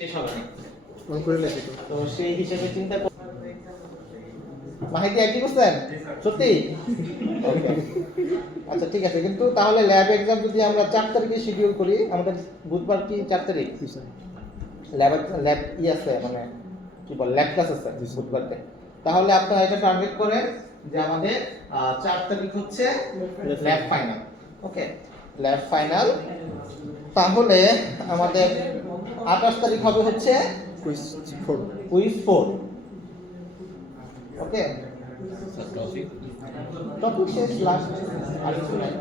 শেষ হবে না। অন করে লেখি তো সেই হিসেবে চিন্তা মাহিতি একই করছেন সত্যি ওকে আচ্ছা ঠিক আছে কিন্তু তাহলে ল্যাব এক্সাম যদি আমরা 4 তারিখে শিডিউল করি আমাদের বুধবার কি 4 তারিখ ল্যাব আছে মানে কি বল ল্যাব ক্লাস আছে বুধবারতে তাহলে আপনারা এটা টার্গেট করেন যে আমাদের 4 তারিখ হচ্ছে lab final okay lab final তাহলে আমাদের 28 তারিখ হবে হচ্ছে কুইজ 4 ওকে টপিক শেষ লাস্ট আর কিছু নাই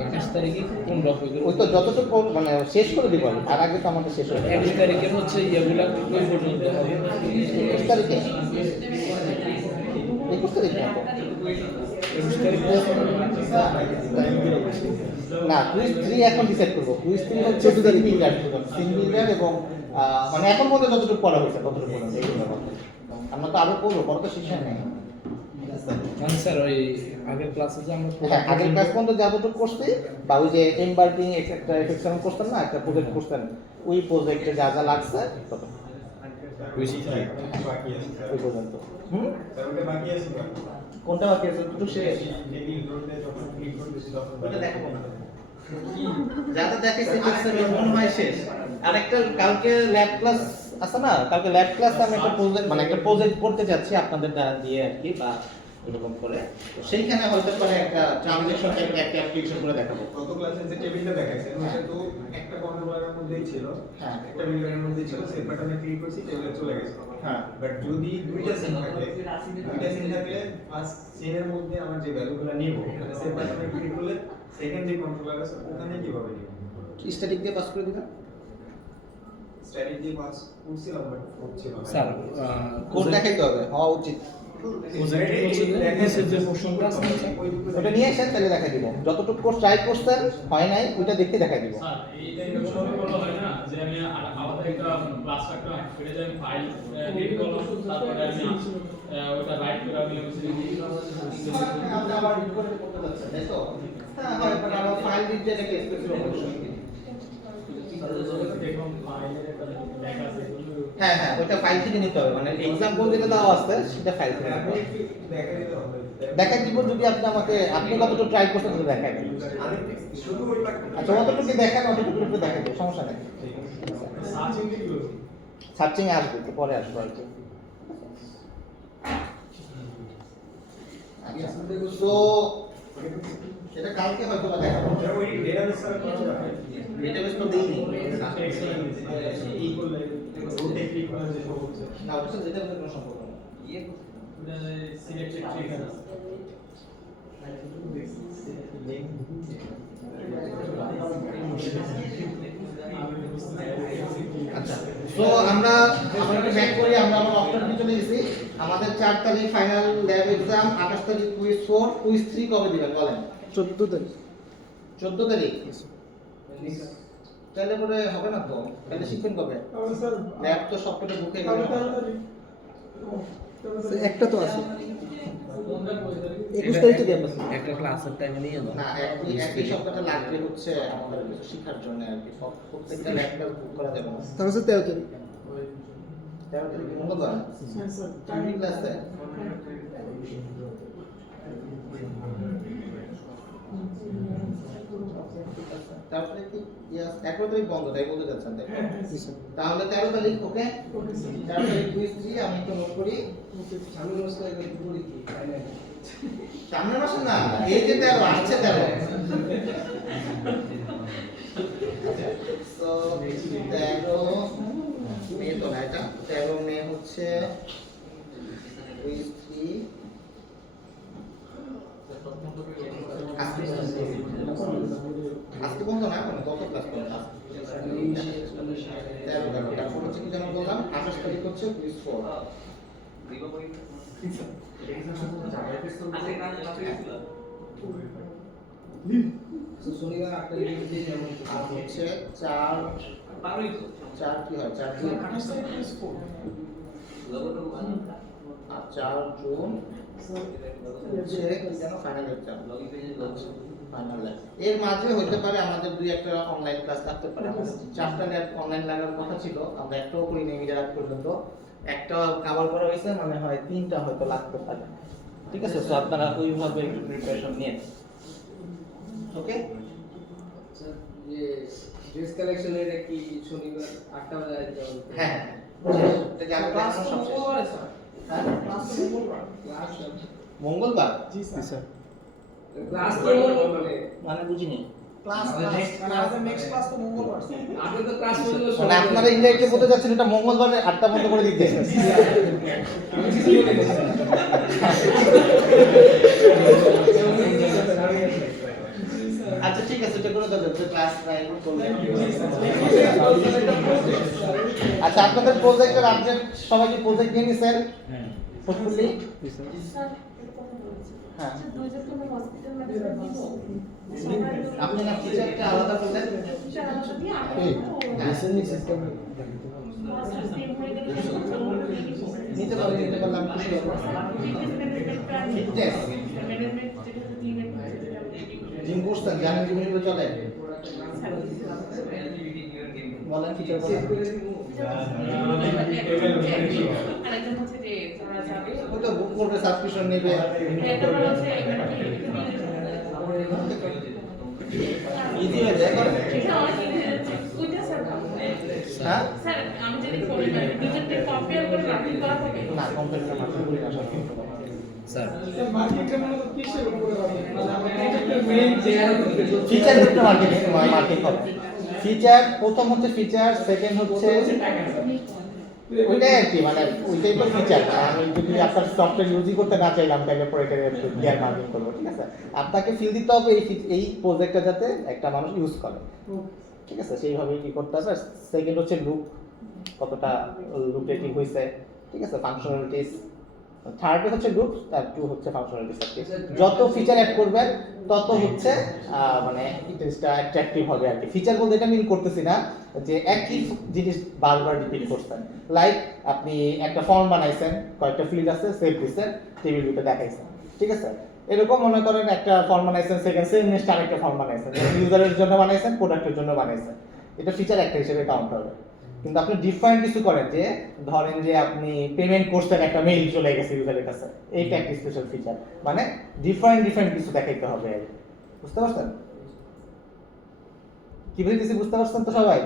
28 তারিখে কোন রকম ওই তো যতটুকু মানে শেষ করে দিব আর আগে তো আমাদের শেষ হবে 21 তারিখে হচ্ছে ইয়েগুলা কোন পর্যন্ত হবে 21 তারিখে 21 তারিখ না 21 তারিখে না কুইজ 3 এখন ডিসাইড করব কুইজ 3 হচ্ছে 14 তারিখ সিঙ্গেল এবং মানে এখন পর্যন্ত যতটুকু পড়া হয়েছে ততটুকু পড়া হয়েছে আমরা তো আরো পড়বো পড়া তো শেষ হয় নাই মানে স্যার ওই আগের ক্লাসে যে আমরা হ্যাঁ আগের ক্লাস পর্যন্ত যতটুকু করছি বা ওই যে এমবার্কিং এক্সেট্রা এফেকশন করতেন না একটা প্রজেক্ট করতেন ওই প্রজেক্টে যা যা লাগছে তত ওই পর্যন্ত কোনটা বাকি আছে দুটো শেষ ওটা দেখাবো না যাতে দেখেছি পিক্সেলের মনে হয় শেষ আরেকটা কালকে ল্যাব ক্লাস আছে না কালকে ল্যাব ক্লাস আমি একটা প্রজেক্ট মানে একটা প্রজেক্ট করতে যাচ্ছি আপনাদের দ্বারা দিয়ে আর কি বা এরকম করে তো সেইখানে হয়তো পারে একটা ট্রানজাকশন টাইপের একটা অ্যাপ্লিকেশন করে দেখাবো গত ক্লাসে যে টেবিলটা দেখাইছে ওটা তো একটা কন্ট্রোলারের মধ্যেই ছিল হ্যাঁ একটা উইন্ডোর মধ্যেই ছিল সেভ বাটনে ক্লিক করছি টেবিলে চলে গেছে হ্যাঁ বাট যদি দুইটা সিন থাকলে ফার্স্ট সিনের মধ্যে আমার যে ভ্যালুগুলো নিব মানে সেভ বাটনে ক্লিক করলে সেকেন্ড যে কন্ট্রোলার আছে ওখানে কিভাবে নিব স্ট্যাটিক দিয়ে পাস করে দিবা স্ট্র্যাটেজি পাস করছিলাম বাট হচ্ছিল না স্যার কোড দেখাইতে হবে হওয়া উচিত যে প্রশ্নটা আছে ওটা নিয়ে এসে তাহলে দেখাই দিব যতটুকু কোর্স ট্রাই করছেন হয় নাই ওটা দেখে দেখাই দিব স্যার এইটা ইন্ডাকশন বলা হয় না যে আমি আমাদের একটা ক্লাস রাখলাম এটা যে আমি ফাইল রিড করলাম তারপরে আমি ওটা রাইট করে আমি আমরা আবার রিড করে করতে যাচ্ছেন তাই তো হ্যাঁ হয় বাট আমরা ফাইল রিড যেটাকে স্পেসিফিক দেখুন ফাইলের একটা লেখা আছে হ্যাঁ হ্যাঁ ওটা ফাইল থেকে নিতে হবে মানে एग्जांपल যেটা দেওয়া আছে সেটা ফাইল থেকে নিতে হবে দেখা দিতে হবে দেখাই দিব যদি আপনি আমাকে আপনি কতটুকু ট্রাই করছেন সেটা দেখাই দিন আমি শুধু ওই পার্টটা আচ্ছা কতটুকু দেখান কতটুকু একটু দেখাই দিন সমস্যা নেই সার্চিং দিয়ে দিল সার্চিং এ আসবে একটু পরে আসবে আর কি আচ্ছা সো এটা কালকে হয়তো বা দেখাবো ওই ডেটাবেস এর করা যাবে ডেটাবেস তো দেইনি ইকুয়াল রুটে ক্লিক করে যে সব হচ্ছে না ওটা তো ডেটাবেসের কোনো সম্পর্ক নেই সিলেক্টেড ট্রিক আচ্ছা সো আমরা একটু ব্যাক করি আমরা আমার অপশনে চলে গেছি আমাদের 4 তারিখ ফাইনাল ল্যাব এক্সাম 28 তারিখ কুইজ 4 কুইজ 3 কবে দিবেন বলেন 14 তারিখ 14 তারিখ তাহলে পরে হবে না তো তাহলে শিখবেন কবে স্যার ল্যাব তো সবকটা বুকে গেল একটা তো আছে 21 তারিখ থেকে আছে একটা ক্লাসের টাইমে নিয়ে নাও না একই সপ্তাহটা লাগবে হচ্ছে আমাদের কিছু শেখার জন্য আর কি সব প্রত্যেকটা ল্যাব ক্লাস বুক করা যাবে না তাহলে 13 তারিখ 13 তারিখ মঙ্গলবার টাইমিং ক্লাসে তারপরে কি ইয়াস 11 তারিখ বন্ধ তাই বলতে যাচ্ছেন তাই তাহলে 13 তারিখ ওকে 13 তারিখ কুইজ 3 আমি একটু নোট করি সামনের মাসে একটু বলি কি সামনের মাসে না এই যে 13 আসছে 13 সো 13 মে তো না এটা 13 মে হচ্ছে কুইজ 3 আজকে বন্ধ না মানে কত ক্লাস করব 13 তারপর হচ্ছে কি যেন বললাম 28 তারিখ হচ্ছে কুইজ 4 শনিবার 8 তারিখ হচ্ছে 4 কি হয় 4 জুন 4 জুন হচ্ছে কি যেন ফাইনাল এক্সাম ফাইনাল ল্যাব এর মাঝে হইতে পারে আমাদের দুই একটা অনলাইন ক্লাস থাকতে পারে। আমাদের 4টা ল্যাব অনলাইন লাগার কথা ছিল, আমরা একটাও করি নাই মিডিয়া রাত পর্যন্ত। একটা কভার করা হয়েছে, মানে হয় 3টা হয়তো লাগতে পারে। ঠিক আছে, সো আপনারা ওইভাবে একটু প্রিপারেশন নিন। ওকে, যে ড্রেস কালেকশনের কি শনিবার 8টা বাজে আসবে? হ্যাঁ এটা জানা ক্লাস সব শেষ। মঙ্গলবার স্যার। হ্যাঁ ক্লাস মঙ্গলবার। ক্লাস মঙ্গলবার জি স্যার। ক্লাস তো মঙ্গলবার। মানে বুঝিনি। ক্লাস নেক্সট ক্লাস তো মঙ্গলবার। আপনি তো ক্লাস করলে মানে আপনারা ইনডাইরেক্টলি বলতে যাচ্ছেন এটা মঙ্গলবারে 8টা বন্ধ করে দিতে। আচ্ছা ঠিক আছে, এটা করে দেবেন যে ক্লাস 9 করবেন। আচ্ছা আপনাদের প্রজেক্টের আপডেট সবাই কি প্রজেক্ট নিয়ে নিছেন? হ্যাঁ ফুললি জি স্যার। স্যার এটা কথা বলছি। হ্যাঁ। আচ্ছা 2000 হসপিটাল ম্যানেজমেন্ট দিব। আপনি না টিচারটা আলাদা করলেন। স্যার আমাদের দিয়ে এই আমরা লিসেনিং সিস্টেম সেম হয়ে গেলে নিতে পারলে নিতে পারলাম খুশি হব। ফিটনেস ম্যানেজমেন্ট যেটা দিবেন সেটা জিম করছেন, জানেন জিম করে চলে বলেন ফিচার বলেন। আরেকজন হচ্ছে যে যারা যাবে ওই তো বুক করবে, সাবস্ক্রিপশন নেবে। এটা হচ্ছে এখানে কি ইজি হয়ে যায় করে। ওইটা স্যার হ্যাঁ স্যার আমি যদি করি না দুজনকে কম্পেয়ার করে রাখতে করা হবে না কম্পিউটার মাত্র করি না সাধারণত। স্যার মার্কেটের মনে তো কিসের উপরে হবে? ফিচার ভিত্তিক মার্কেটিং হবে। ফিচার প্রথম হচ্ছে ফিচার, সেকেন্ড হচ্ছে ওইটাই আর কি, মানে ওইটাই তো ফিচার। আমি যদি আপনার সফটওয়্যার ইউজই করতে না চাইলাম তাহলে পরে এটা ক্লিয়ার মার্কেটিং করবো। ঠিক আছে, আপনাকে ফিল দিতে হবে এই প্রজেক্টটা যাতে একটা মানুষ ইউজ করে। ঠিক আছে, সেইভাবেই কি করতে হবে। সেকেন্ড হচ্ছে লুক, কতটা লুকে কি হয়েছে। ঠিক আছে, ফাংশনালিটিস। থার্ড হচ্ছে লুক, আর 2 হচ্ছে ফাংশনালিটিস। যত ফিচার অ্যাড করবেন তত হচ্ছে মানে ইন্টারেস্টটা অ্যাট্রাকটিভ হবে আর কি। ফিচার বলতে এটা মিন করতেছি না যে একই জিনিস বারবার রিপিট করছেন। লাইক আপনি একটা ফর্ম বানাইছেন, কয়েকটা ফিল্ড আছে, সেভ দিচ্ছেন, টেবিল ভিউতে দেখাইছেন। ঠিক আছে, এরকম মনে করেন একটা ফর্ম বানাইছেন, সেকেন্ড নেক্সট আরেকটা ফর্ম বানাইছেন, ইউজারের জন্য বানাইছেন, প্রোডাক্টের জন্য বানাইছেন। এটা ফিচার একটা হিসেবে কাউন্ট হবে। কিন্তু আপনি ডিফারেন্ট কিছু করেন, যে ধরেন যে আপনি পেমেন্ট করছেন, একটা মেইল চলে গেছে ইউজারের কাছে, এইটা একটা স্পেশাল ফিচার। মানে ডিফারেন্ট কিছু দেখাইতে হবে। বুঝতে পারছেন কি বলতেছি? বুঝতে পারছেন তো সবাই?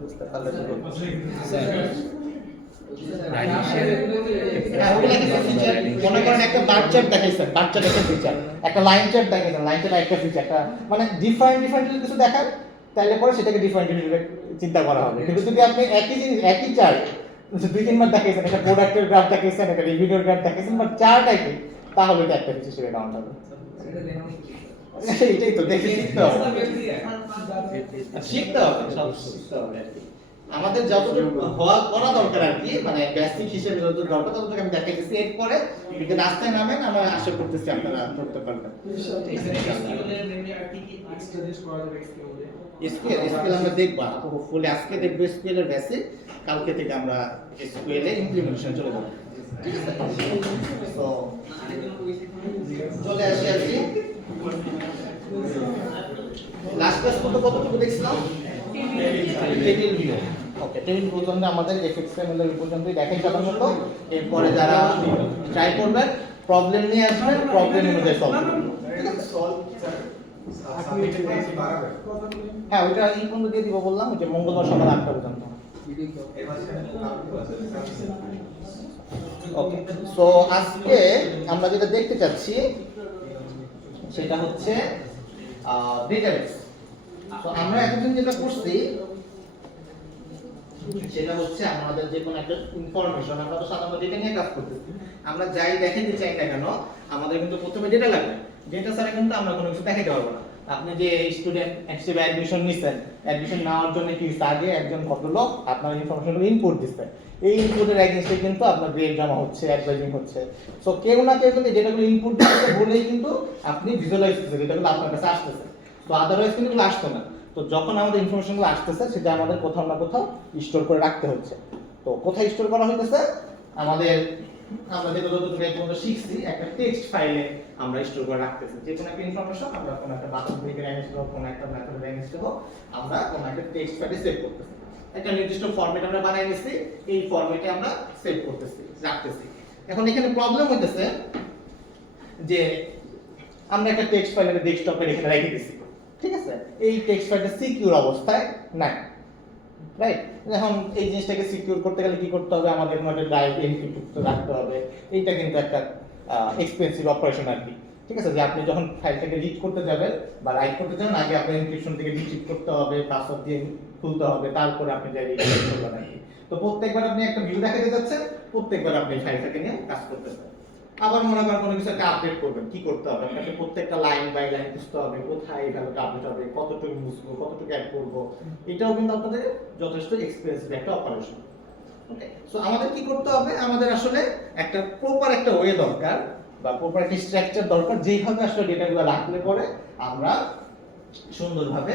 বুঝতে পারলে তো good। হ্যাঁ, ওগুলা কিছু ফিচার। মনে করেন একটা বার চার্ট দেখাইছেন, বার চার্ট একটা ফিচার, একটা লাইন চার্ট দেখাইছেন, লাইন চার্ট একটা ফিচার। একটা মানে ডিফারেন্ট কিছু দেখান, তাহলে পরে সেটাকে ডিফারেন্ট হিসেবে চিন্তা করা হবে। কিন্তু যদি আপনি একই জিনিস, একই চার্ট 2-3 বার দেখাইছেন, একটা প্রোডাক্টের গ্রাফ দেখাইছেন, একটা রিভিউর গ্রাফ দেখাইছেন, বাট চার্ট একই, তাহলে এটা একটা ফিচার হিসেবে কাউন্ট হবে। এটাই তো দেখে শিখতে হবে, শিখতে হবে, সব শিখতে হবে আর কি। আমাদের যতটুকু হওয়া করা দরকার আর কি, মানে বেসিক হিসেবে যতটুকু দরকার ততটুকু আমি দেখাইতেছি। এরপরে যদি রাস্তায় নামেন, আমরা আশা করতেছি আপনারা ধরতে পারবেন। এসকিউএল আমরা দেখব, হোপফুলি আজকে দেখব এসকিউএল এর বেসিক, কালকে থেকে আমরা এসকিউএল এর ইমপ্লিমেন্টেশন চলে যাব। ঠিক আছে, তো চলে আসি আর কি। লাস্ট ক্লাস কতটুকু দেখছিলাম? Table view. ওকে, টেবিল পর্যন্ত আমাদের এফএক্সএমএল এর পর্যন্তই দেখাই যাবার মতো। এরপরে যারা ট্রাই করবেন, প্রবলেম নিয়ে আসবেন, প্রবলেম অনুযায়ী সলভ করবেন। ঠিক আছে, হ্যাঁ ওইটা এই পর্যন্ত দিয়ে দিব বললাম, যে মঙ্গলবার সকাল 8টা পর্যন্ত। ওকে, সো আজকে আমরা যেটা দেখতে চাচ্ছি সেটা হচ্ছে ডেটাবেস। তো আমরা এতদিন যেটা করছি সেটা হচ্ছে আমাদের যে কোনো একটা ইনফরমেশন, আমরা তো সাধারণত ডেটা নিয়ে কাজ করতেছি। আমরা যাই দেখাতে চাই না কেন, আমাদের কিন্তু প্রথমে ডেটা লাগবে। ডেটা ছাড়া কিন্তু আমরা কোনো কিছু দেখাতে পারবো না। আপনি যে স্টুডেন্ট হিসেবে অ্যাডমিশন নিছেন, অ্যাডমিশন নেওয়ার জন্য কি আগে একজন ভদ্রলোক আপনার ইনফরমেশনগুলো ইনপুট দিচ্ছে, এই ইনপুটের এগেইনস্টে কিন্তু আপনার গ্রেড জমা হচ্ছে, অ্যাডভাইজিং হচ্ছে। সো কেউ না কেউ কিন্তু ডেটাগুলো ইনপুট দিচ্ছে বলেই কিন্তু আপনি ভিজুয়ালাইজ করছেন, ডেটাগুলো আপনার কাছে আসতেছে। তো আদারওয়াইজ কিন্তু এগুলো আসতো না। তো যখন আমাদের ইনফরমেশনগুলো আসতেছে, সেটা আমাদের কোথাও না কোথাও স্টোর করে রাখতে হচ্ছে। তো কোথায় স্টোর করা হইতেছে? আমাদের আমরা যেগুলো তুমি পর্যন্ত শিখছি একটা টেক্সট ফাইলে আমরা স্টোর করে রাখতেছি। যে কোনো একটা ইনফরমেশন আমরা কোনো একটা বাটন থেকে ল্যাঙ্গুয়েজ হোক, কোনো একটা মেথড ল্যাঙ্গুয়েজ হোক, আমরা কোনো একটা টেক্সট ফাইলে সেভ করতেছি। একটা নির্দিষ্ট ফরম্যাট আমরা বানাই নিছি, এই ফরম্যাটে আমরা সেভ করতেছি, রাখতেছি। এখন এখানে প্রবলেম হইতেছে যে আমরা একটা টেক্সট ফাইল ডেস্কটপে এখানে রেখে দিছি, ঠিক আছে? এই টেক্সট ফাইলটা সিকিউর অবস্থায় নাই, রাইট? এখন এই জিনিসটাকে সিকিউর করতে গেলে কি করতে হবে? আমাদের মধ্যে ড্রাইভ এনক্রিপ্ট রাখতে হবে। এইটা কিন্তু একটা এক্সপেন্সিভ অপারেশন আর কি, ঠিক আছে? যে আপনি যখন ফাইলটাকে রিড করতে যাবেন বা রাইট করতে যাবেন, আগে আপনার এনক্রিপশন থেকে রিট্রিভ করতে হবে, পাসওয়ার্ড দিয়ে খুলতে হবে, তারপরে আপনি যাই রিড করবেন আর কি। তো প্রত্যেকবার আপনি একটা ভিউ দেখাতে যাচ্ছেন, প্রত্যেকবার আপনি ফাইলটাকে নিয়ে কাজ করতেছেন। আবার মনে করেন কোনো কিছু একটা আপডেট করবেন, কি করতে হবে? আপনাকে প্রত্যেকটা লাইন বাই লাইন বুঝতে হবে, কোথায় এই ভ্যালুটা আপডেট হবে, কতটুকু বুঝবো, কতটুকু অ্যাড করবো। এটাও কিন্তু আপনাদের যথেষ্ট এক্সপেন্সিভ একটা অপারেশন। ওকে, সো আমাদের কি করতে হবে? আমাদের আসলে একটা প্রপার একটা ওয়ে দরকার বা প্রপার একটা স্ট্রাকচার দরকার, যেইভাবে আসলে ডেটাগুলো রাখলে পরে আমরা সুন্দরভাবে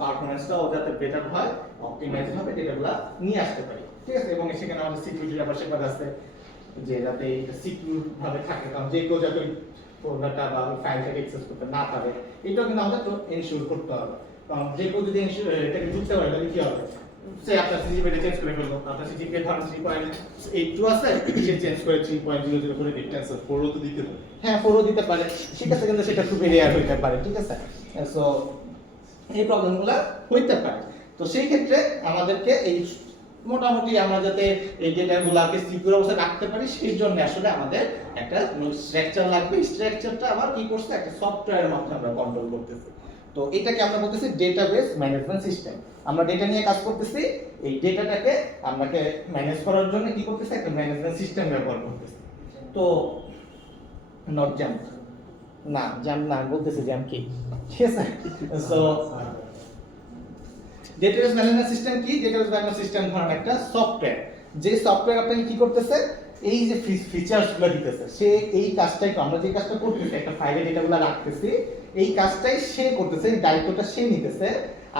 পারফরম্যান্সটাও যাতে বেটার হয়, অপটিমাইজ হবে, ডেটাগুলো নিয়ে আসতে পারি, ঠিক আছে? এবং সেখানে আমাদের সিকিউরিটির ব্যাপার আছে যে যাতে এটা সিকিউর ভাবে থাকে, কারণ যে কেউ যাতে ফোল্ডারটা বা ফাইলটাকে অ্যাক্সেস করতে না পারে, এটাও কিন্তু আমাদের তো এনশিওর করতে হবে। কারণ যে কেউ যদি এটাকে ঢুকতে পারে তাহলে কি হবে? সে আপনার সিজিপিটা চেঞ্জ করে ফেললো, আপনার সিজিপি ধরেন 3.82 আছে, সে চেঞ্জ করে 3.00 করে দিতে। স্যার 4 তো দিতে পারে। হ্যাঁ, 4 দিতে পারে, ঠিক আছে, কিন্তু সেটা খুব রেয়ার হইতে পারে, ঠিক আছে? সো এই প্রবলেমগুলো হইতে পারে। তো সেই ক্ষেত্রে আমাদেরকে এই মোটামুটি আমরা যাতে এই ডেটাগুলোকে সিকিউর অবস্থায় রাখতে পারি, সেই জন্য আসলে আমাদের একটা স্ট্রাকচার লাগবে। স্ট্রাকচারটা আবার কি করছে? একটা সফটওয়্যারের মাধ্যমে আমরা কন্ট্রোল করতেছি। তো এটাকে আমরা বলতেছি ডেটাবেস ম্যানেজমেন্ট সিস্টেম। আমরা ডেটা নিয়ে কাজ করতেছি, এই ডেটাটাকে আমাকে ম্যানেজ করার জন্য কি করতেছি? একটা ম্যানেজমেন্ট সিস্টেম ব্যবহার করতেছি। তো নট জ্যাম না, জ্যাম না, বলতেছি জ্যাম কি, ঠিক আছে? সো ডেটাবেস ম্যানেজমেন্ট সিস্টেম কি? ডেটাবেস ম্যানেজমেন্ট সিস্টেম ধরেন একটা সফটওয়্যার, যে সফটওয়্যার আপনাকে কি করতেছে? এই যে ফিচারসগুলো দিতেছে, সে এই কাজটাই, আমরা যে কাজটা করতেছি, একটা ফাইলে ডেটাগুলো রাখতেছি, এই কাজটাই সে করতেছে, এই দায়িত্বটা সে নিতেছে।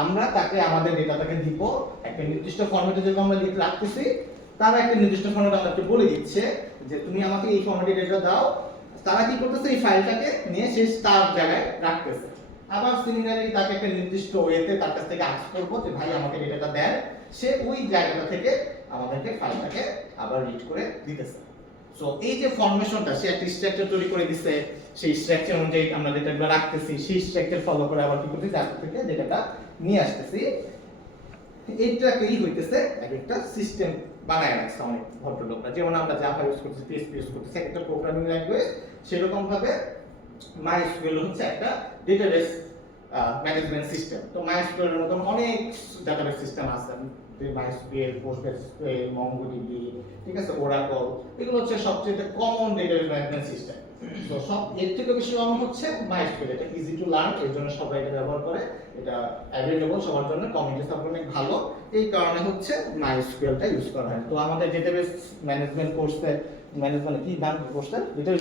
আমরা তাকে আমাদের ডেটাটাকে দিব একটা নির্দিষ্ট ফরম্যাটে, যেগুলো আমরা রাখতেছি, তারা একটা নির্দিষ্ট ফরম্যাট আমাকে বলে দিচ্ছে যে তুমি আমাকে এই ফরম্যাটে ডেটা দাও। তারা কি করতেছে? এই ফাইলটাকে নিয়ে সে তার জায়গায় রাখতেছে। আবার সিমিলারলি তাকে একটা নির্দিষ্ট ওয়েতে তার কাছ থেকে আস্ক করবো যে ভাই আমাকে ডেটাটা দেন, সে ওই জায়গাটা থেকে আমাদেরকে ফাইলটাকে আবার রিড করে দিতেছে। সো এই যে ফরমেশনটা, সে একটা স্ট্রাকচার তৈরি করে দিচ্ছে, সেই স্ট্রাকচার অনুযায়ী আমরা ডেটাগুলো রাখতেছি, সেই স্ট্রাকচার ফলো করে আবার কি করতেছি? তার থেকে ডেটাটা নিয়ে আসতেছি। এইটাকেই হইতেছে এক একটা সিস্টেম বানায় রাখছে অনেক ভদ্রলোকরা। যেমন আমরা জাভা ইউজ করতেছি, পিএইচপি ইউজ করতেছি, একটা প্রোগ্রামিং ল্যাঙ্গুয়েজ, সেরকম ভাবে মাইস্কুয়েল হচ্ছে একটা ডেটাবেস ম্যানেজমেন্ট সিস্টেম। তো মাইস্কুয়েল এর মতন অনেক ডেটাবেস সিস্টেম আছে, মাইস্কুয়েল, পোস্টগ্রেসকুয়েল, মঙ্গোডিবি, ঠিক আছে, ওরাকল, এগুলো হচ্ছে সবচেয়ে কমন ডেটাবেস ম্যানেজমেন্ট সিস্টেম। তো সব এর থেকে বেশি কমন হচ্ছে মাইস্কুয়েল। এটা ইজি টু লার্ন, এর জন্য সবাই এটা ব্যবহার করে, এটা অ্যাভেলেবল সবার জন্য, কমিউনিটি সাপোর্ট অনেক ভালো, এই কারণে হচ্ছে মাইস্কুয়েলটা ইউজ করা হয়। তো আমাদের ডেটাবেস ম্যানেজমেন্ট কোর্সে, ম্যানেজমেন্ট কি নাম কোর্সটা? ডেটাবেস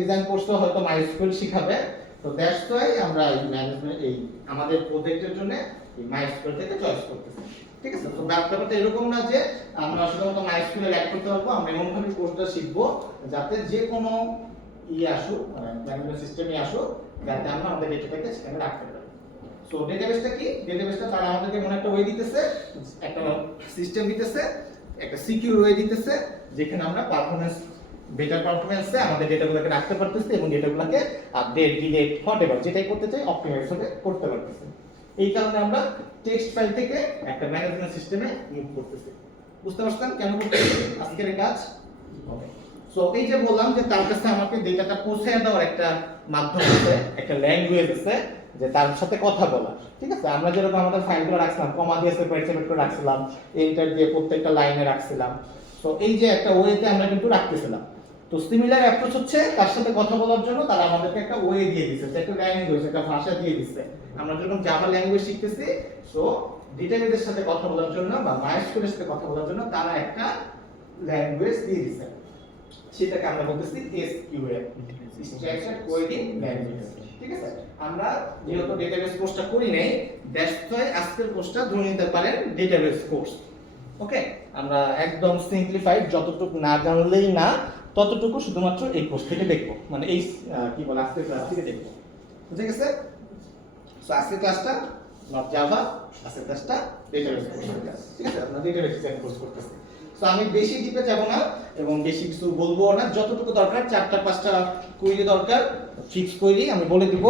ডিজাইন কোর্সে হয়তো মাইস্কুয়েল শিখাবে। তো দ্যাটস ওয়াই আমরা এই ম্যানেজমেন্ট, এই আমাদের প্রজেক্টের জন্য এই মাইস্কুয়েল থেকে চয়েস করতেছি, ঠিক আছে? তো ব্যাপারটা এরকম না যে আমরা শুধুমাত্র মাইস্কুয়েল অ্যাড করতে পারবো, আমরা এমনভাবে কোর্সটা শিখবো যাতে যে কোনো আসুক, মানে ম্যানেজমেন্ট সিস্টেমে আসুক, যাতে আমরা আমাদের ডেটাটাকে সেখানে রাখতে পারি। সো ডেটাবেসটা কি? ডেটাবেসটা তারা আমাদেরকে এমন একটা ওয়ে দিতেছে, একটা সিস্টেম দিতেছে, একটা সিকিউর ওয়ে দিতেছে, যেখানে আমরা পারফরম্যান্স, বেটার পারফরম্যান্সে আমাদের ডেটাগুলোকে রাখতে পারতেছি এবং ডেটাগুলোকে আপডেট, ডিলিট, হোয়াটএভার যেটাই করতে চাই অপটিমাইজ হবে করতে পারতেছি। এই কারণে আমরা টেক্সট ফাইল থেকে একটা ম্যানেজমেন্ট সিস্টেমে মুভ করতেছি। বুঝতে পারছেন কেন করতেছি আজকের এই কাজ? সো এই যে বললাম যে তার কাছে আমাকে ডেটাটা পৌঁছে দেওয়ার একটা মাধ্যম আছে, একটা ল্যাঙ্গুয়েজ আছে, যে তার সাথে কথা বলা, ঠিক আছে? আমরা যেরকম আমাদের ফাইলগুলো রাখছিলাম, কমা দিয়ে সেপারেট করে রাখছিলাম, এন্টার দিয়ে প্রত্যেকটা লাইনে রাখছিলাম। সো এই যে একটা ওয়েতে আমরা কিন্তু রাখতেছিলাম। তো সিমিলার অ্যাপ্রোচ হচ্ছে তার সাথে কথা বলার জন্য তারা আমাদেরকে একটা ওয়ে দিয়ে দিচ্ছে, একটা ল্যাঙ্গুয়েজ, একটা ভাষা দিয়ে দিচ্ছে। আমরা যখন জাভা ল্যাঙ্গুয়েজ শিখতেছি, সো ডেটাবেসের সাথে কথা বলার জন্য বা মাইস্কুয়েলের সাথে কথা বলার জন্য তারা একটা ল্যাঙ্গুয়েজ দিয়ে দিচ্ছে, সেটাকে আমরা বলতেছি এসকিউএল, স্ট্রাকচার কোয়েরি ল্যাঙ্গুয়েজ, ঠিক আছে? আমরা যেহেতু ডেটাবেস কোর্সটা করি নাই, দ্যাটস ওয়াই আজকের কোর্সটা ধরে নিতে পারেন ডেটাবেস কোর্স, ওকে, আমরা একদম সিম্পলিফাইড, যতটুকু না জানলেই না ততটুকু শুধুমাত্র এই কোর্স থেকে দেখবো, মানে এই কি বলে আজকের ক্লাস থেকে দেখবো। বুঝে গেছে? সো আজকের ক্লাসটা নট জাভা, আজকের ক্লাসটা ডেটাবেস কোর্স, ঠিক আছে? আমরা ডেটাবেস ডিজাইন কোর্স করতেছি। সো আমি বেশি ডিপে যাব না এবং বেশি কিছু বলবো না, যতটুকু দরকার 4টা-5টা কোয়েরি দরকার, ফিক্স কোয়েরি আমি বলে দিব,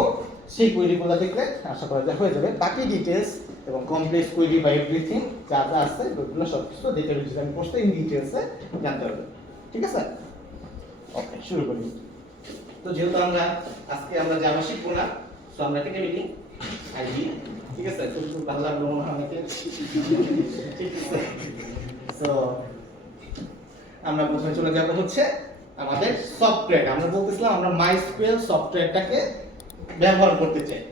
সেই কোয়েরিগুলো দেখলে আশা করা যায় হয়ে যাবে। বাকি ডিটেলস এবং কমপ্লেক্স কোয়েরি বা এভরিথিং যা যা আছে ওগুলো সব কিছু ডেটাবেস ডিজাইন কোর্সে ইন ডিটেলসে জানতে হবে, ঠিক আছে? ওকে, শুরু করি। তো যেহেতু আজকে আমরা জাভা শিখবো না, সো আমরা কেটে ফেলি আইডি, ঠিক আছে? খুব ভালো লাগলো আমাকে, ঠিক আছে? সো আমরা প্রথমে চলে যাব হচ্ছে আমাদের সফটওয়্যার। আমরা বলতেছিলাম আমরা মাইস্কুয়েল সফটওয়্যারটাকে ব্যবহার করতে চাই।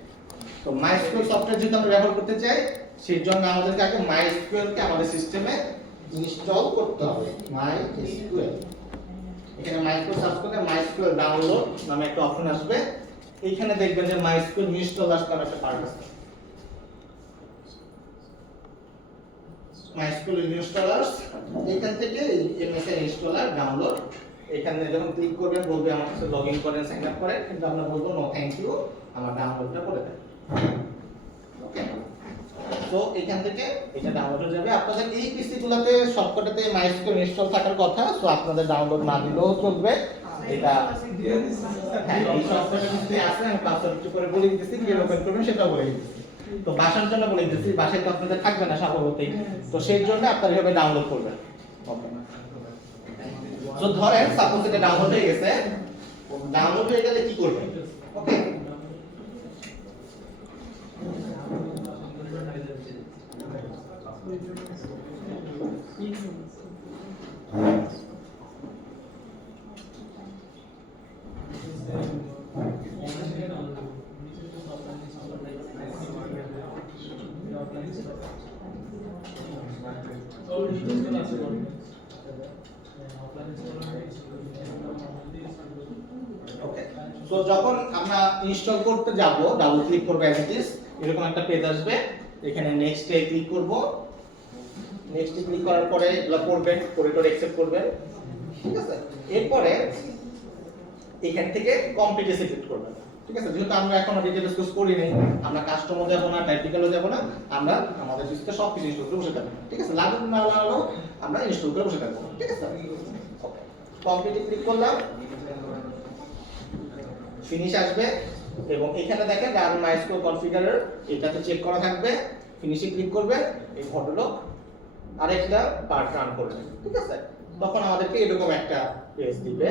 তো মাইস্কুয়েল সফটওয়্যার যেহেতু আমরা ব্যবহার করতে চাই, সেই জন্য আমাদেরকে আগে মাইস্কুয়েলকে আমাদের সিস্টেমে ইনস্টল করতে হবে। মাইস্কুয়েল, এখানে মাইস্কুয়েল সার্চ করলে মাইস্কুয়েল ডাউনলোড নামে একটা অপশন আসবে, এইখানে দেখবেন যে মাইস্কুয়েল ইনস্টলার নামে একটা পার্ট আছে। মাইস্কুয়েল ইনস্টলারস, এখান থেকে এমএসআই ইনস্টলার ডাউনলোড, এখানে যখন ক্লিক করবেন বলবে আমার কাছে লগইন করেন, সাইন আপ করেন, কিন্তু আমরা বলবো নো থ্যাংক ইউ, আমার ডাউনলোডটা করে দেন। ওকে, তো এখান থেকে এটা ডাউনলোড হয়ে যাবে। আপনাদের এই পিসি গুলোতে সবকটাতে মাইস্কুয়েল ইনস্টল থাকার কথা, সো আপনাদের ডাউনলোড না দিলেও চলবে। এটা হ্যাঁ, এই সফটওয়্যারটা যদি আছে আমি পাসওয়ার্ড একটু করে বলে দিতেছি, কিভাবে ওপেন করবেন সেটাও বলে দিতেছি। তো বাসার জন্য বলে দিতেছি, বাসায় তো আপনাদের থাকবে না স্বাভাবিকই, তো সেই জন্য আপনারা এভাবে ডাউনলোড করবেন। ওকে, তো ধরেন সাপোজ এটা ডাউনলোড হয়ে গেছে, ডাউনলোড হয়ে গেলে কি করবেন? ওকে, ওকে, তো যখন আমরা ইনস্টল করতে যাব ডাবল ক্লিক করব, অ্যাজ ইট ইজ এরকম একটা পেজ আসবে, এখানে নেক্সট এ ক্লিক করব। নেক্সট এ ক্লিক করার পরে এগুলো পড়বেন, করিডোর অ্যাকসেপ্ট করবেন, ঠিক আছে? এরপরে এখান থেকে কমপ্লিট সিলেক্ট করবেন, ঠিক আছে? যেহেতু আমরা এখনো ডিটেইলস কোর্স করি নাই, আমরা কাস্টমও যাব না, টাইপিক্যালও যাব না, আমরা আমাদের সিস্টেমে সব কিছু ইনস্টল করে বসে থাকবো, ঠিক আছে? লাগুক না লাগুক আমরা ইনস্টল করে বসে থাকবো, ঠিক আছে? ওকে, কমপ্লিটে ক্লিক করলাম, ফিনিশ আসবে এবং এখানে দেখেন রান মাইস্কুয়েল কনফিগারার, এটাতে চেক করা থাকবে, ফিনিশে ক্লিক করবেন, এই ভদ্রলোক আরেকটা পার্ট রান করবে, ঠিক আছে? তখন আমাদেরকে এরকম একটা পেজ দিবে,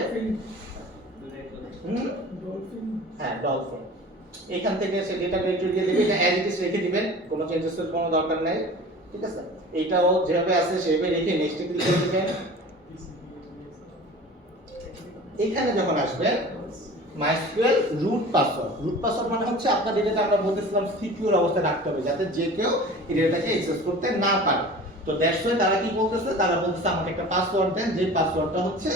হ্যাঁ ডলফিন। এখান থেকে সে ডেটা ডিরেক্টরি দিয়ে দিবে, এটা অ্যাজ ইট ইজ রেখে দিবেন, কোনো চেঞ্জেসের কোনো দরকার নাই, ঠিক আছে? এইটাও যেভাবে আছে সেভাবে রেখে নেক্সট ক্লিক করে দিবেন। এখানে যখন আসবে MySQL root password, root password মানে হচ্ছে আপনার ডেটাটা আমরা বলতেছিলাম সিকিউর অবস্থায় রাখতে হবে, যাতে যে কেউ এই ডেটাটাকে অ্যাক্সেস করতে না পারে। তো দ্যাটস ওয়াই তারা কি বলতেছে, তারা বলতেছে আমাকে একটা পাসওয়ার্ড দেন, যে পাসওয়ার্ডটা হচ্ছে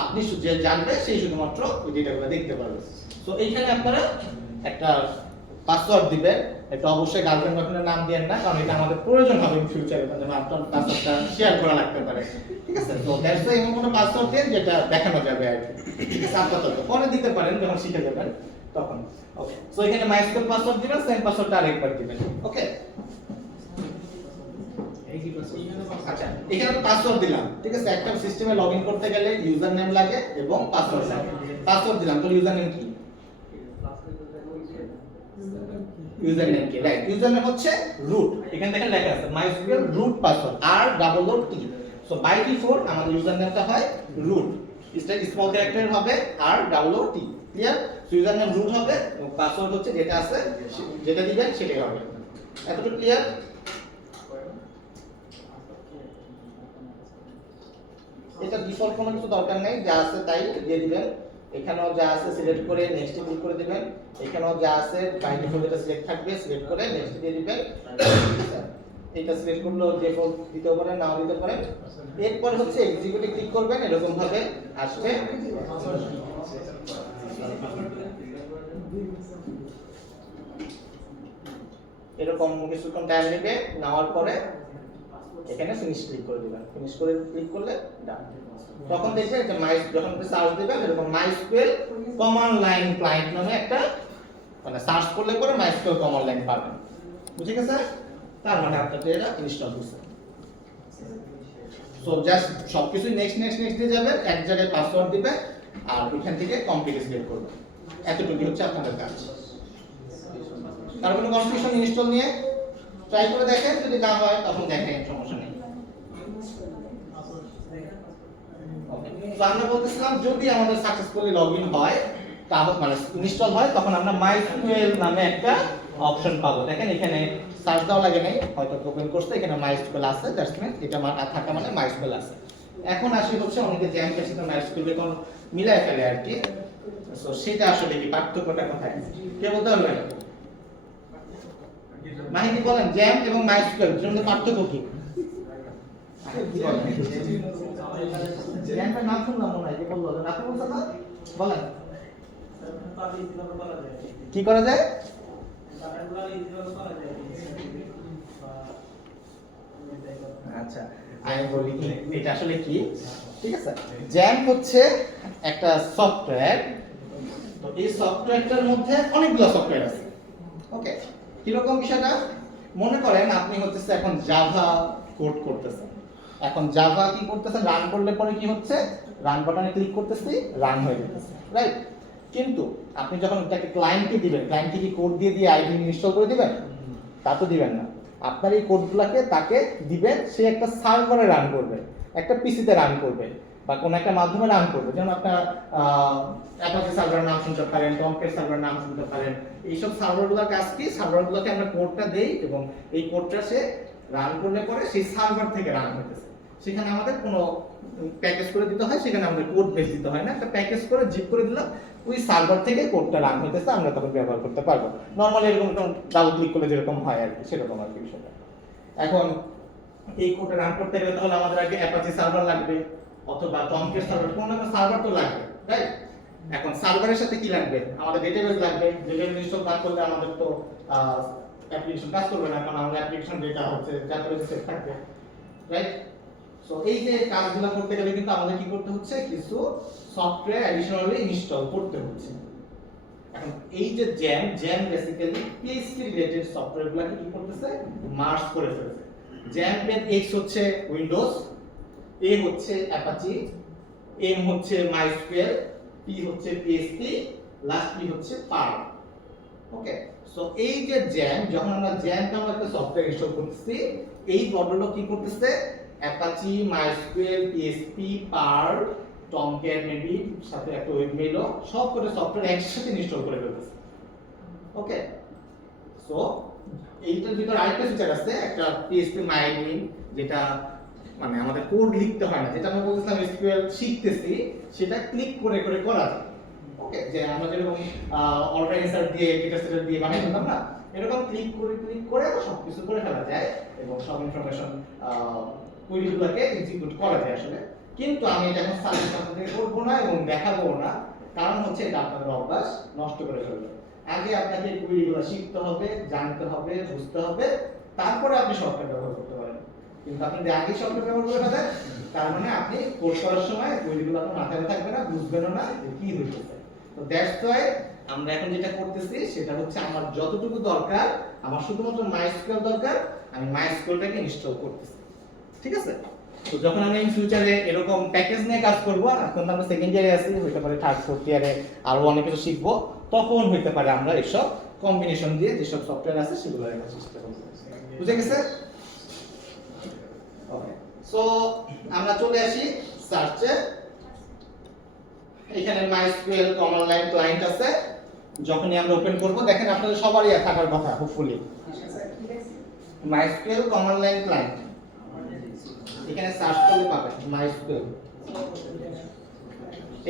আপনি যে জানবে সেই শুধুমাত্র ওই ডেটাগুলো দেখতে পারবে। সো এইখানে আপনারা একটা পাসওয়ার্ড দিবেন, এটা অবশ্যই গার্লফ্রেন্ড বয়ফ্রেন্ডের নাম দিবেন না, কারণ এটা আমাদের প্রয়োজন হবে ইন ফিউচারে, মানে আপনার পাসওয়ার্ডটা শেয়ার করা লাগতে পারে, ঠিক আছে? তো দ্যাটস ওয়াই এমন কোনো পাসওয়ার্ড দেন যেটা দেখানো যাবে আর কি, ঠিক আছে? আপাতত পরে দিতে পারেন যখন শিখে যাবেন তখন। ওকে, সো এখানে মাইস্কুয়েল পাসওয়ার্ড দিবেন, সেম পাসওয়ার্ডটা আরেকবার দিবেন। ওকে, আচ্ছা, এখানে তো পাসওয়ার্ড দিলাম, ঠিক আছে? একটা সিস্টেমে লগইন করতে গেলে ইউজার নেম লাগে এবং পাসওয়ার্ড লাগে। পাসওয়ার্ড দিলাম, তো ইউজার নেম কি? ইউজার নেম কি? রাইট, ইউজার নেম হচ্ছে রুট, এখানে দেখেন লেখা আছে MySQL root password R+T। So by default আমাদের ইউজার নেমটা হয় রুট, এটা স্মল ক্যারেক্টার হবে R+T, clear? So user name root হবে এবং পাসওয়ার্ড হচ্ছে যেটা আছে যেটা দিবেন সেটাই হবে। এতটুকু ক্লিয়ার? এটা ডিফল্ট কোনো কিছু দরকার নেই, যা আছে তাই দিয়ে দিবেন। এখানেও যা আছে সিলেক্ট করে নেক্সট ক্লিক করে দিবেন, এখানেও যা আছে বাই ডিফল্ট এটা সিলেক্ট থাকবে, সিলেক্ট করে নেক্সট দিয়ে দিবেন। এটা সিলেক্ট করলেও ডিফল্ট দিতে পারেন, নাও দিতে পারেন। এরপর হচ্ছে এক্সিকিউটে ক্লিক করবেন, এরকম ভাবে আসবে। এরকম কিছুক্ষণ টাইম নেবে, নেওয়ার পরে এখানে ফিনিশ ক্লিক করে দিবেন, ফিনিশ করে ক্লিক করলে ডান। তখন দেখবেন যে যখন আপনি সার্চ দিবেন এরকম MySQL কমান্ড লাইন ক্লায়েন্ট নামে একটা মানে সার্চ করলে পরে MySQL কমান্ড লাইন পাবেন। বুঝে গেছে? তার মানে আপনাদের এটা ইনস্টল হয়েছে। সো জাস্ট সবকিছু নেক্সট দিয়ে যাবেন, এক জায়গায় পাসওয়ার্ড দিবেন আর ওইখান থেকে কমপ্লিট সিলেক্ট করবেন। এতটুকুই হচ্ছে আপনাদের কাজ। তার কোনো কনফিউশন ইনস্টল নিয়ে ট্রাই করে দেখেন, যদি না হয় তখন দেখেন, সমস্যা নেই। তো আমরা বলতেছিলাম যদি আমাদের সাকসেসফুলি লগইন হয় তাহলে মানে ইনস্টল হয় তখন আমরা MySQL নামে একটা অপশন পাবো। দেখেন এখানে সার্চ দেওয়া লাগে নাই, হয়তো ওপেন করতে এখানে MySQL আছে, দ্যাটস মিন এটা থাকা মানে MySQL আছে। এখন আসি হচ্ছে অনেকে জ্যামটার সাথে MySQL কোন মিলাই ফেলে আর কি। সো সেটা আসলে কি পার্থক্যটা কোথায় কে বলতে পারবেন? মাহিতি বলেন, জ্যাম এবং MySQL এর মধ্যে পার্থক্য কি? জ্যামের নাম শুনলাম মনে হয় যে বললো না, আপনি বলছেন না, বলেন কি করা যায়? আচ্ছা আমি বলি কি এটা আসলে কি, ঠিক আছে? জ্যাম হচ্ছে একটা সফটওয়্যার, তো এই সফটওয়্যারটার মধ্যে অনেকগুলো সফটওয়্যার আছে। ওকে, কিরকম বিষয়টা? মনে করেন আপনি হচ্ছে এখন জাভা কোড করতেছেন, এখন জাভা কি করতেছেন, রান করলে পরে কি হচ্ছে, রান বাটনে ক্লিক করতেছি, রান হয়ে যেতেছে, রাইট? কিন্তু আপনি যখন এটাকে ক্লায়েন্টকে দিবেন, ক্লায়েন্টকে কি কোড দিয়ে আইডি ইনস্টল করে দিবেন? তা তো দিবেন না। আপনার এই কোডগুলোকে তাকে দিবেন, সে একটা সার্ভারে রান করবে, একটা পিসিতে রান করবে বা কোনো একটা মাধ্যমে রান করবে। যেমন আপনার অ্যাপাচি সার্ভারের নাম শুনতে পারেন, টমকের সার্ভারের নাম শুনতে পারেন। এইসব সার্ভারগুলোর কাজ কি, সার্ভারগুলোকে আমরা কোডটা দেই এবং এই কোডটা সে রান করলে পরে সেই সার্ভার থেকে রান হইতেছে। সেখানে আমাদের কোনো প্যাকেজ করে দিতে হয়, সেখানে আমাদের কোড বেস দিতে হয় না, একটা প্যাকেজ করে জিপ করে দিলাম, ওই সার্ভার থেকে কোডটা রান হইতেছে, আমরা তখন ব্যবহার করতে পারবো। নরমালি এরকম ডাবল ক্লিক করলে যেরকম হয় আর কি, সেরকম আর কি বিষয়টা। এখন এই কোডটা রান করতে গেলে তাহলে আমাদের আগে অ্যাপাচি সার্ভার লাগবে অথবা টমকের সার্ভার, কোনো না কোনো সার্ভার তো লাগবে, রাইট? এখন সার্ভারের সাথে কি লাগবে? আমাদের ডেটাবেস লাগবে। ডেটাবেস ইনস্টল না করলে আমাদের তো অ্যাপ্লিকেশন কাজ করবে না, কারণ আমাদের অ্যাপ্লিকেশন ডেটা হচ্ছে যাতে সেভ থাকবে, রাইট? সো এই যে কাজগুলো করতে গেলে কিন্তু আমাদের কি করতে হচ্ছে, কিছু সফটওয়্যার অ্যাডিশনালি ইনস্টল করতে হচ্ছে। এখন এই যে জ্যাম বেসিক্যালি PHP রিলেটেড সফটওয়্যারগুলোকে কি করতেছে, মার্জ করে ফেলছে। জ্যাম এর X হচ্ছে উইন্ডোজ, A হচ্ছে অ্যাপাচি, M হচ্ছে MySQL, P হচ্ছে PHP, লাস্ট P হচ্ছে পার্ল। ওকে, সো এই যে জ্যাম, যখন আমরা জ্যাম নামে একটা সফটওয়্যার ইনস্টল করতেছি, এই মডেলটা কি করতেছে, Apache, MySQL, PHP, Perl, Tomcat maybe সাথে একটা ওয়েবমেইলও সব করে সফটওয়্যার একসাথে ইনস্টল করে ফেলতেছে। ওকে, সো এইটার ভিতর আরেকটা ফিচার আছে, একটা PHP মাইনিং, যেটা মানে আমাদের কোড লিখতে হয় না, যেটা আমরা বলছিলাম SQL শিখতেছি, সেটা ক্লিক করে করে করা যায়। ওকে, যে আমরা যেরকম অর্ডার ইনসার্ট দিয়ে ডেটা সেট দিয়ে বানাই ফেলতাম না, এরকম ক্লিক করে সবকিছু করে ফেলা যায় এবং সব ইনফরমেশন কোয়েরিগুলোকে এক্সিকিউট করা যায় আসলে। কিন্তু আমি এটা এখন সার্ভিস আপনাদের করবো না এবং দেখাবো না, কারণ হচ্ছে এটা আপনাদের অভ্যাস নষ্ট করে ফেলবে। আগে আপনাকে কোয়েরিগুলো শিখতে হবে, জানতে হবে, বুঝতে হবে, তারপরে আপনি সফটওয়্যার ব্যবহার করতে পারেন। কিন্তু আপনি যদি আগে সফটওয়্যার ব্যবহার করে ফেলেন, তার মানে আপনি কোড করার সময় কোয়েরিগুলো আপনার মাথায় থাকবে না, বুঝবেনও না যে কি হইতেছে। তো দ্যাটস ওয়াই আমরা এখন যেটা করতেছি সেটা হচ্ছে আমার যতটুকু দরকার, আমার শুধুমাত্র MySQL দরকার, আমি MySQLটাকে ইনস্টল করতেছি, ঠিক আছে? তো যখন আমি ইন ফিউচারে এরকম প্যাকেজ নিয়ে কাজ করব, এখন আমরা সেকেন্ড ইয়ারে আছি, হইতে পারে থার্ড ফোর্থ ইয়ারে আরো অনেক কিছু শিখবো, তখন হইতে পারে আমরা এসব কম্বিনেশন দিয়ে যেসব সফটওয়্যার আছে সেগুলো লেখার চেষ্টা করব। বুঝে গেছে? ওকে, সো আমরা চলে আসি সার্চে। এখানে MySQL কমান্ড লাইন ক্লায়েন্ট আছে, যখনই আমরা ওপেন করব দেখেন আপনাদের সবারই থাকার কথা hopefully MySQL command line client. এখানে সার্চ করলে পাবেন MySQL,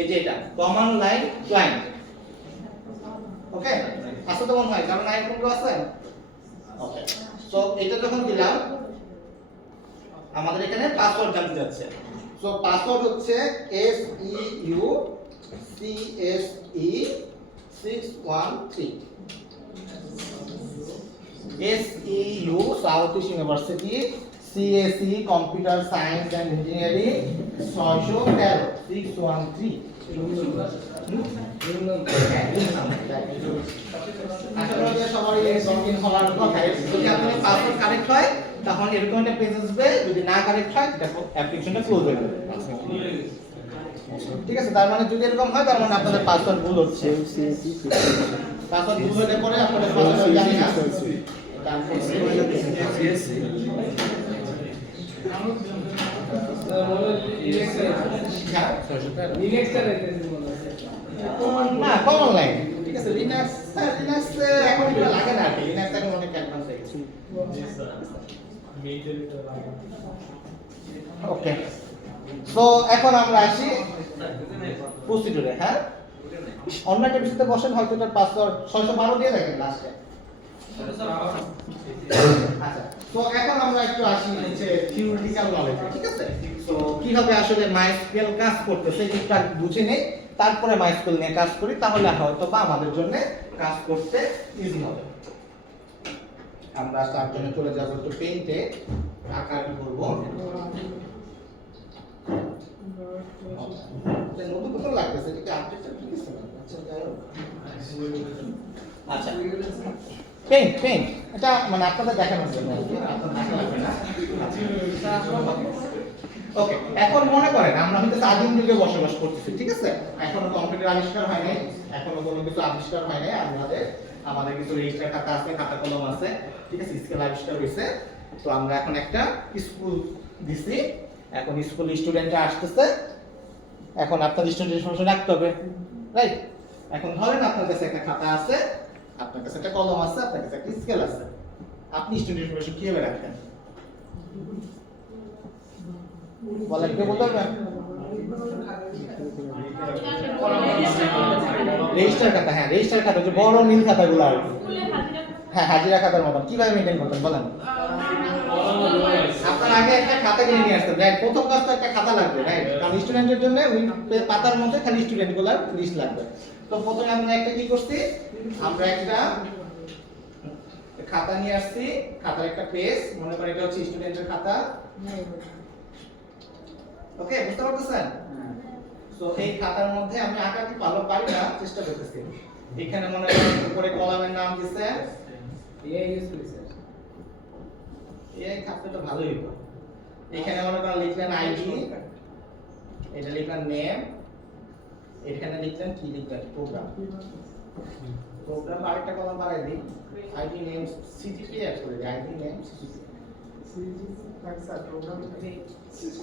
এই যে এটা কমান্ড লাইন ক্লায়েন্ট। ওকে, আসলে তো মনে হয় কারণ আইকন গুলো আছে। ওকে, সো এটা যখন দিলাম আমাদের এখানে পাসওয়ার্ড জানতে যাচ্ছে। সো পাসওয়ার্ড হচ্ছে SEUCSE613 SEU south east university CSE computer science and engineering 613 613 আশা করি যে সবারই লগ হওয়ার কথা। যদি আপনার পাসওয়ার্ড কারেক্ট হয় তখন এরকম একটা পেজ আসবে, যদি না কারেক্ট হয় দেখো অ্যাপ্লিকেশনটা ক্লোজ হয়ে যাবে। ঠিক আছে, তার মানে যদি এরকম হয় তার মানে আপনাদের পাসওয়ার্ড ভুল হচ্ছে। পাসওয়ার্ড ভুল হলে পরে আপনাদের পাসওয়ার্ড জানি না, না কমন লাইন। ঠিক আছে, লিনাক্স এখন এটা লাগে না, লিনাক্স এখন অনেক অ্যাডভান্স হয়ে গেছে। ওকে, সো এখন আমরা আসি প্রসিডিউরে। হ্যাঁ, অন্য একটা বিষয়তে বসেন, হয়তো এটার পাসওয়ার্ড 612 দিয়ে দেখেন লাস্টে। আচ্ছা, তো এখন আমরা একটু আসি হচ্ছে থিওরিটিক্যাল নলেজ। ঠিক আছে, তো কিভাবে আসলে মাইস্কুয়েল কাজ করতেছে এটা বুঝে নেই, তারপরে মাইস্কুয়েল নিয়ে কাজ করি, তাহলে হয়তো বা আমাদের জন্য কাজ করতে ইজি হবে। আমরা তার জন্য চলে যাব একটু পেইন্টে, আকার করব। নতুন নতুন লাগতেছে, এটা আপডেটটা ঠিক আছে না? আচ্ছা, যাই হোক। আচ্ছা, পেইন্ট এটা মানে আপনাদের দেখানোর জন্য, আপনাদের দেখা লাগবে না। ওকে, এখন মনে করেন আমরা হয়তো আদিম যুগে বসবাস করতেছি। ঠিক আছে, এখনো কম্পিউটার আবিষ্কার হয় নাই, এখনো কোনো কিছু আবিষ্কার হয় নাই। আমাদের কিছু রেজিস্টার খাতা আছে, খাতা কলম আছে। ঠিক আছে, স্কেল আবিষ্কার হয়েছে। তো আমরা এখন একটা স্কুল দিছি, এখন স্কুল স্টুডেন্টরা আসতেছে, এখন আপনার স্টুডেন্ট ইনফরমেশন রাখতে হবে, রাইট? এখন ধরেন আপনার কাছে একটা খাতা আছে, আপনার কাছে একটা কলম আছে, আপনার কাছে একটা স্কেল আছে, আপনি স্টুডেন্ট ইনফরমেশন কিভাবে রাখবেন বলেন, কে বলতে পারবেন? রেজিস্টার খাতা, হ্যাঁ রেজিস্টার খাতা, যে বড় নীল খাতাগুলো আর কি। হ্যাঁ, হাজিরা খাতার মতন কিভাবে মেইনটেইন করতেন বলেন? আপনার আগে একটা খাতা কিনে নিয়ে আসতেন, রাইট? প্রথম কাজ তো একটা খাতা লাগবে, রাইট? কারণ স্টুডেন্টের জন্য ওই পাতার মধ্যে খালি স্টুডেন্টগুলোর লিস্ট লাগবে। তো প্রথমে আমরা একটা কি করছি, আমরা একটা খাতা নিয়ে আসছি, খাতার একটা পেজ, মনে করেন এটা হচ্ছে স্টুডেন্টের খাতা। ওকে, বুঝতে পারতেছেন? সো এই খাতার মধ্যে আমি আঁকা কি পারি না, চেষ্টা করতেছি। এখানে মনে করেন উপরে কলামের নাম দিছে, এই ইউজ করি স্যার। এই খাতাটা ভালোই হতো। এখানে মনে করেন লিখলেন আইডি, এটা লিখলেন নেম, এখানে লিখলেন কি লিখলেন প্রোগ্রাম। আরেকটা কলাম বাড়াই দিই, আইডি নেম সিজিপি অ্যাড করে দিই, আইডি নেম সিজিপি।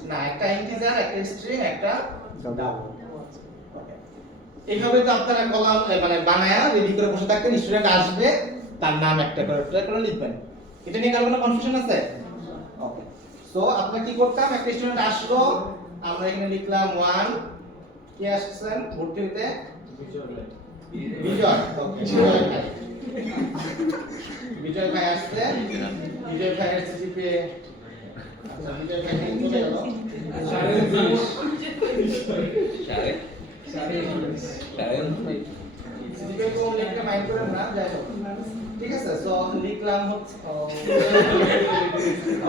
না, একটা ইন্টিজার, একটা স্ট্রিং, একটা ডাবল। ওকে, এইভাবে তো আপনারা কলাম মানে বানায়া রেডি করে বসে থাকতেন, স্টুডেন্ট আসবে তার নাম একটা করে লিখবেন। এটা নিয়ে কারো কোনো কনফিউশন আছে? ওকে, সো আমরা কি করতাম, একটা স্টুডেন্ট আসলো, আমরা এখানে লিখলাম 1, কে আসছেন ভর্তি হতে? বিজয়। ওকে, বিজয় ভাই আসছে, বিজয় ভাই সিজিপি, আচ্ছা বিজয় ভাই চলে গেল 4.5 সিজিপি কোন লিখতে মাইন্ড করেন না, যাই হোক। ঠিক আছে, সো লিখলাম হচ্ছে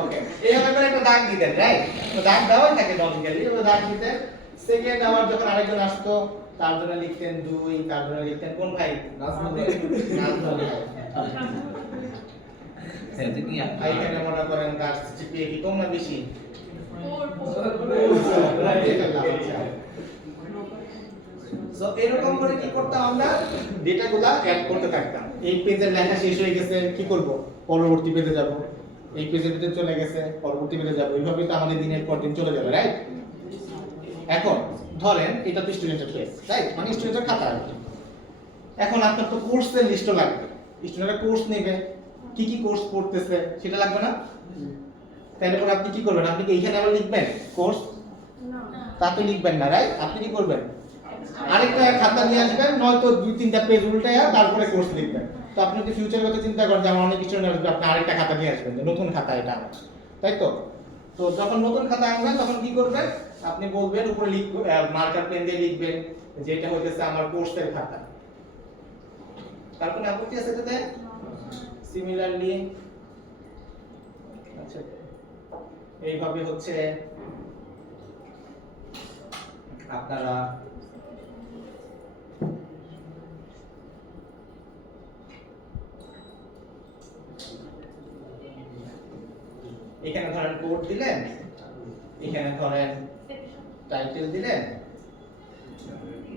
ওকে, এইভাবে করে একটা দাগ দিতেন, রাইট? তো দাগ দেওয়াই থাকে লজিক্যালি, ওই দাগ দিতেন। সেকেন্ড আবার যখন আরেকজন আসতো তার জন্য লিখতেন 2, তার জন্য লিখতেন কোন ভাই? নাজমুল ভাই। এইখানে মনে করেন তার সিজিপিএ কি কম না বেশি? 4. সো এরকম করে কি করতাম, আমরা ডেটাগুলো অ্যাড করতে থাকতাম। এই পেজের লেখা শেষ হয়ে গেছে, কি করব? পরবর্তী পেজে যাব। এই পেজের ভিতরে চলে গেছে, পরবর্তী পেজে যাব। এইভাবেই তো আমাদের দিনের পর দিন চলে যাবে, রাইট? এখন ধরেন এটা তো স্টুডেন্টের পেজ, রাইট? মানে স্টুডেন্টের খাতা আর কি। এখন আপনার তো কোর্সের লিস্টও লাগবে, স্টুডেন্টরা কোর্স নেবে, কি কি কোর্স পড়তেছে সেটা লাগবে না? তাহলে পরে আপনি কি করবেন? আপনি কি এইখানে আবার লিখবেন কোর্স? তা তো লিখবেন না, রাইট? আপনি কি করবেন? আরেকটা খাতা নিয়ে আসবেন, নয়তো 2-3টা পেজ উল্টায়া তারপরে কোর্স লিখবেন। তো আপনি যদি ফিউচারের কথা চিন্তা করেন যে আমার অনেক স্টুডেন্ট আসবে, আপনি আরেকটা খাতা নিয়ে আসবেন, যে নতুন খাতা এটা আমার, তাই তো? তো যখন নতুন খাতা আনবেন তখন কি করবেন? আপনি বলবেন উপরে মার্কার পেন দিয়ে লিখবেন যে এটা হইতেছে আমার কোর্সের খাতা। তারপরে আপনি কি আছে এটাতে? সিমিলারলি, আচ্ছা এইভাবে হচ্ছে আপনারা এখানে ধরেন কোড দিলেন, এখানে ধরেন টাইটেল দিলেন,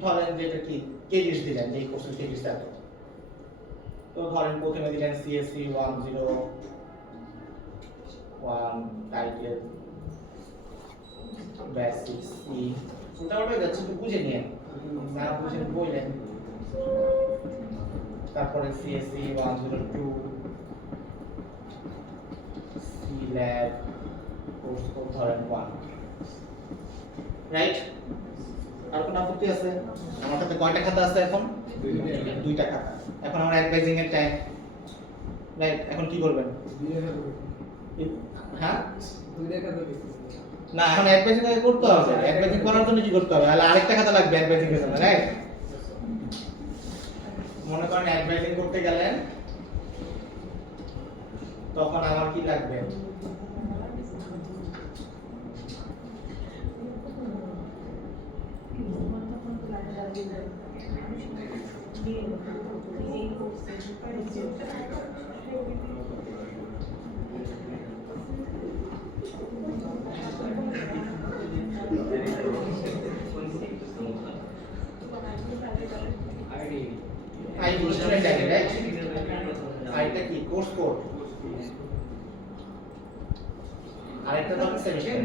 ধরেন যেটা কি ক্রেডিটস দিলেন, এই কোর্সের ক্রেডিটস এত। তো ধরেন প্রথমে দিলেন CSC 101 টাইটেল বেসিক সি, ওটা যাচ্ছে একটু বুঝে নিয়ে, না বুঝে বললেন। তারপরে CSC 102 C lab course code ধরেন 1, রাইট? আর কোনো আপত্তি আছে? আমার কাছে কয়টা খাতা আছে এখন? দুইটা খাতা। এখন আমরা অ্যাডভাইজিং এর টাইম, রাইট? এখন কি করবেন? হ্যাঁ, না এখন অ্যাডভাইজিং করতে হবে। অ্যাডভাইজিং করার জন্য কি করতে হবে? তাহলে আরেকটা খাতা লাগবে অ্যাডভাইজিং এর জন্য, রাইট? মনে করেন অ্যাডভাইজিং করতে গেলেন, তখন আমার কি লাগবে? ID student ID, right? আইডিটা কি? Course code. আরেকটা ধরুন সেমিস্টার।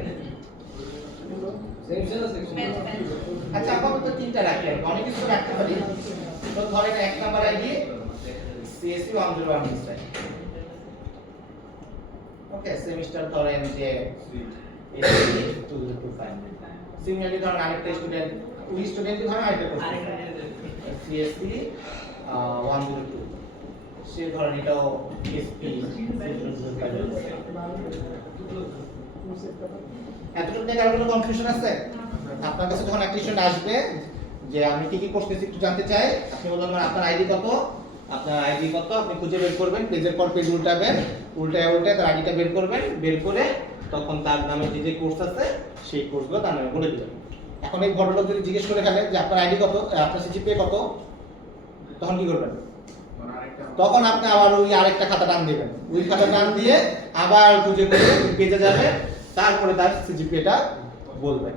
আচ্ছা আপাতত তিনটা রাখলেন, অনেক কিছু রাখতে পারি। তো ধরেন 1 নাম্বার আইডি CSC 101 লিখছেন। ওকে, সেমিস্টার ধরেন যে 2025। সিমিলারলি ধরেন আরেকটা স্টুডেন্ট, ওই স্টুডেন্টই ধরেন আরেকটা কোর্স CSC 102, সে ধরেন এটাও SP 005। এতটুকু নিয়ে কারো কোনো কনফিউশন আছে? আপনার কাছে যখন একটা স্টুডেন্ট আসবে যে আমি কি কি করতেছি একটু জানতে চাই, আপনি বলবেন আপনার আইডি কত, আপনার আইডি কত, আপনি খুঁজে বের করবেন, পেজের পর পেজ উল্টাবেন, উল্টায় তার আইডিটা বের করবেন, বের করে তখন তার নামে যে কোর্স আছে সেই কোর্সগুলো তার নামে বলে দিবেন। এখন এই ভদ্রলোক যদি জিজ্ঞেস করে ফেলে যে আপনার আইডি কত, আপনার CGPA কত, তখন কি করবেন? তখন আপনি আবার ওই আরেকটা খাতা টান দিবেন, ওই খাতা টান দিয়ে আবার খুঁজে করে পেজে যাবে, তারপরে তার CGPA-টা বলবেন,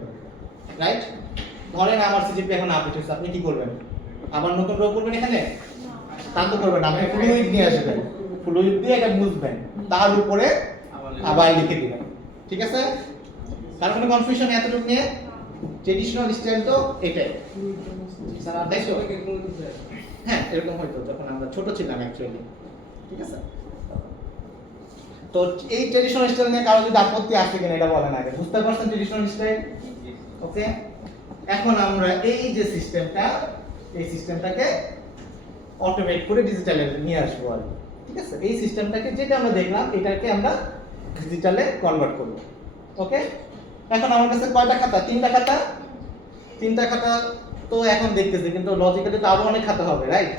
রাইট? ধরেন আমার CGPA এখন আপডেট হয়েছে, আপনি কি করবেন? আবার নতুন রো করবেন এখানে? তা তো করবেন না, আপনি ফ্লুইড নিয়ে আসবেন, ফ্লুইড দিয়ে এটা মুছবেন, তার উপরে আবার লিখে দিবেন, ঠিক আছে? তার কোনো কনফিউশন এতটুকু নিয়ে? ট্রেডিশনাল স্টাইল তো এটাই, স্যার দেখো। হ্যাঁ, এরকম হয়তো যখন আমরা ছোট ছিলাম অ্যাকচুয়ালি, ঠিক আছে? তো এই ট্রেডিশনাল স্টাইল নিয়ে কারো যদি আপত্তি আসে কিনা এটা বলেন আগে। বুঝতে পারছেন ট্রেডিশনাল স্টাইল? ওকে, এখন আমরা এই যে সিস্টেমটা, এই সিস্টেমটাকে অটোমেট করে ডিজিটালে নিয়ে আসবো আর কি, ঠিক আছে? এই সিস্টেমটাকে যেটা আমরা দেখলাম এটাকে আমরা ডিজিটালে কনভার্ট করব। ওকে, এখন আমার কাছে কয়টা খাতা? তিনটা খাতা তো এখন দেখতেছি, কিন্তু লজিক্যালি তো আরো অনেক খাতা হবে, রাইট?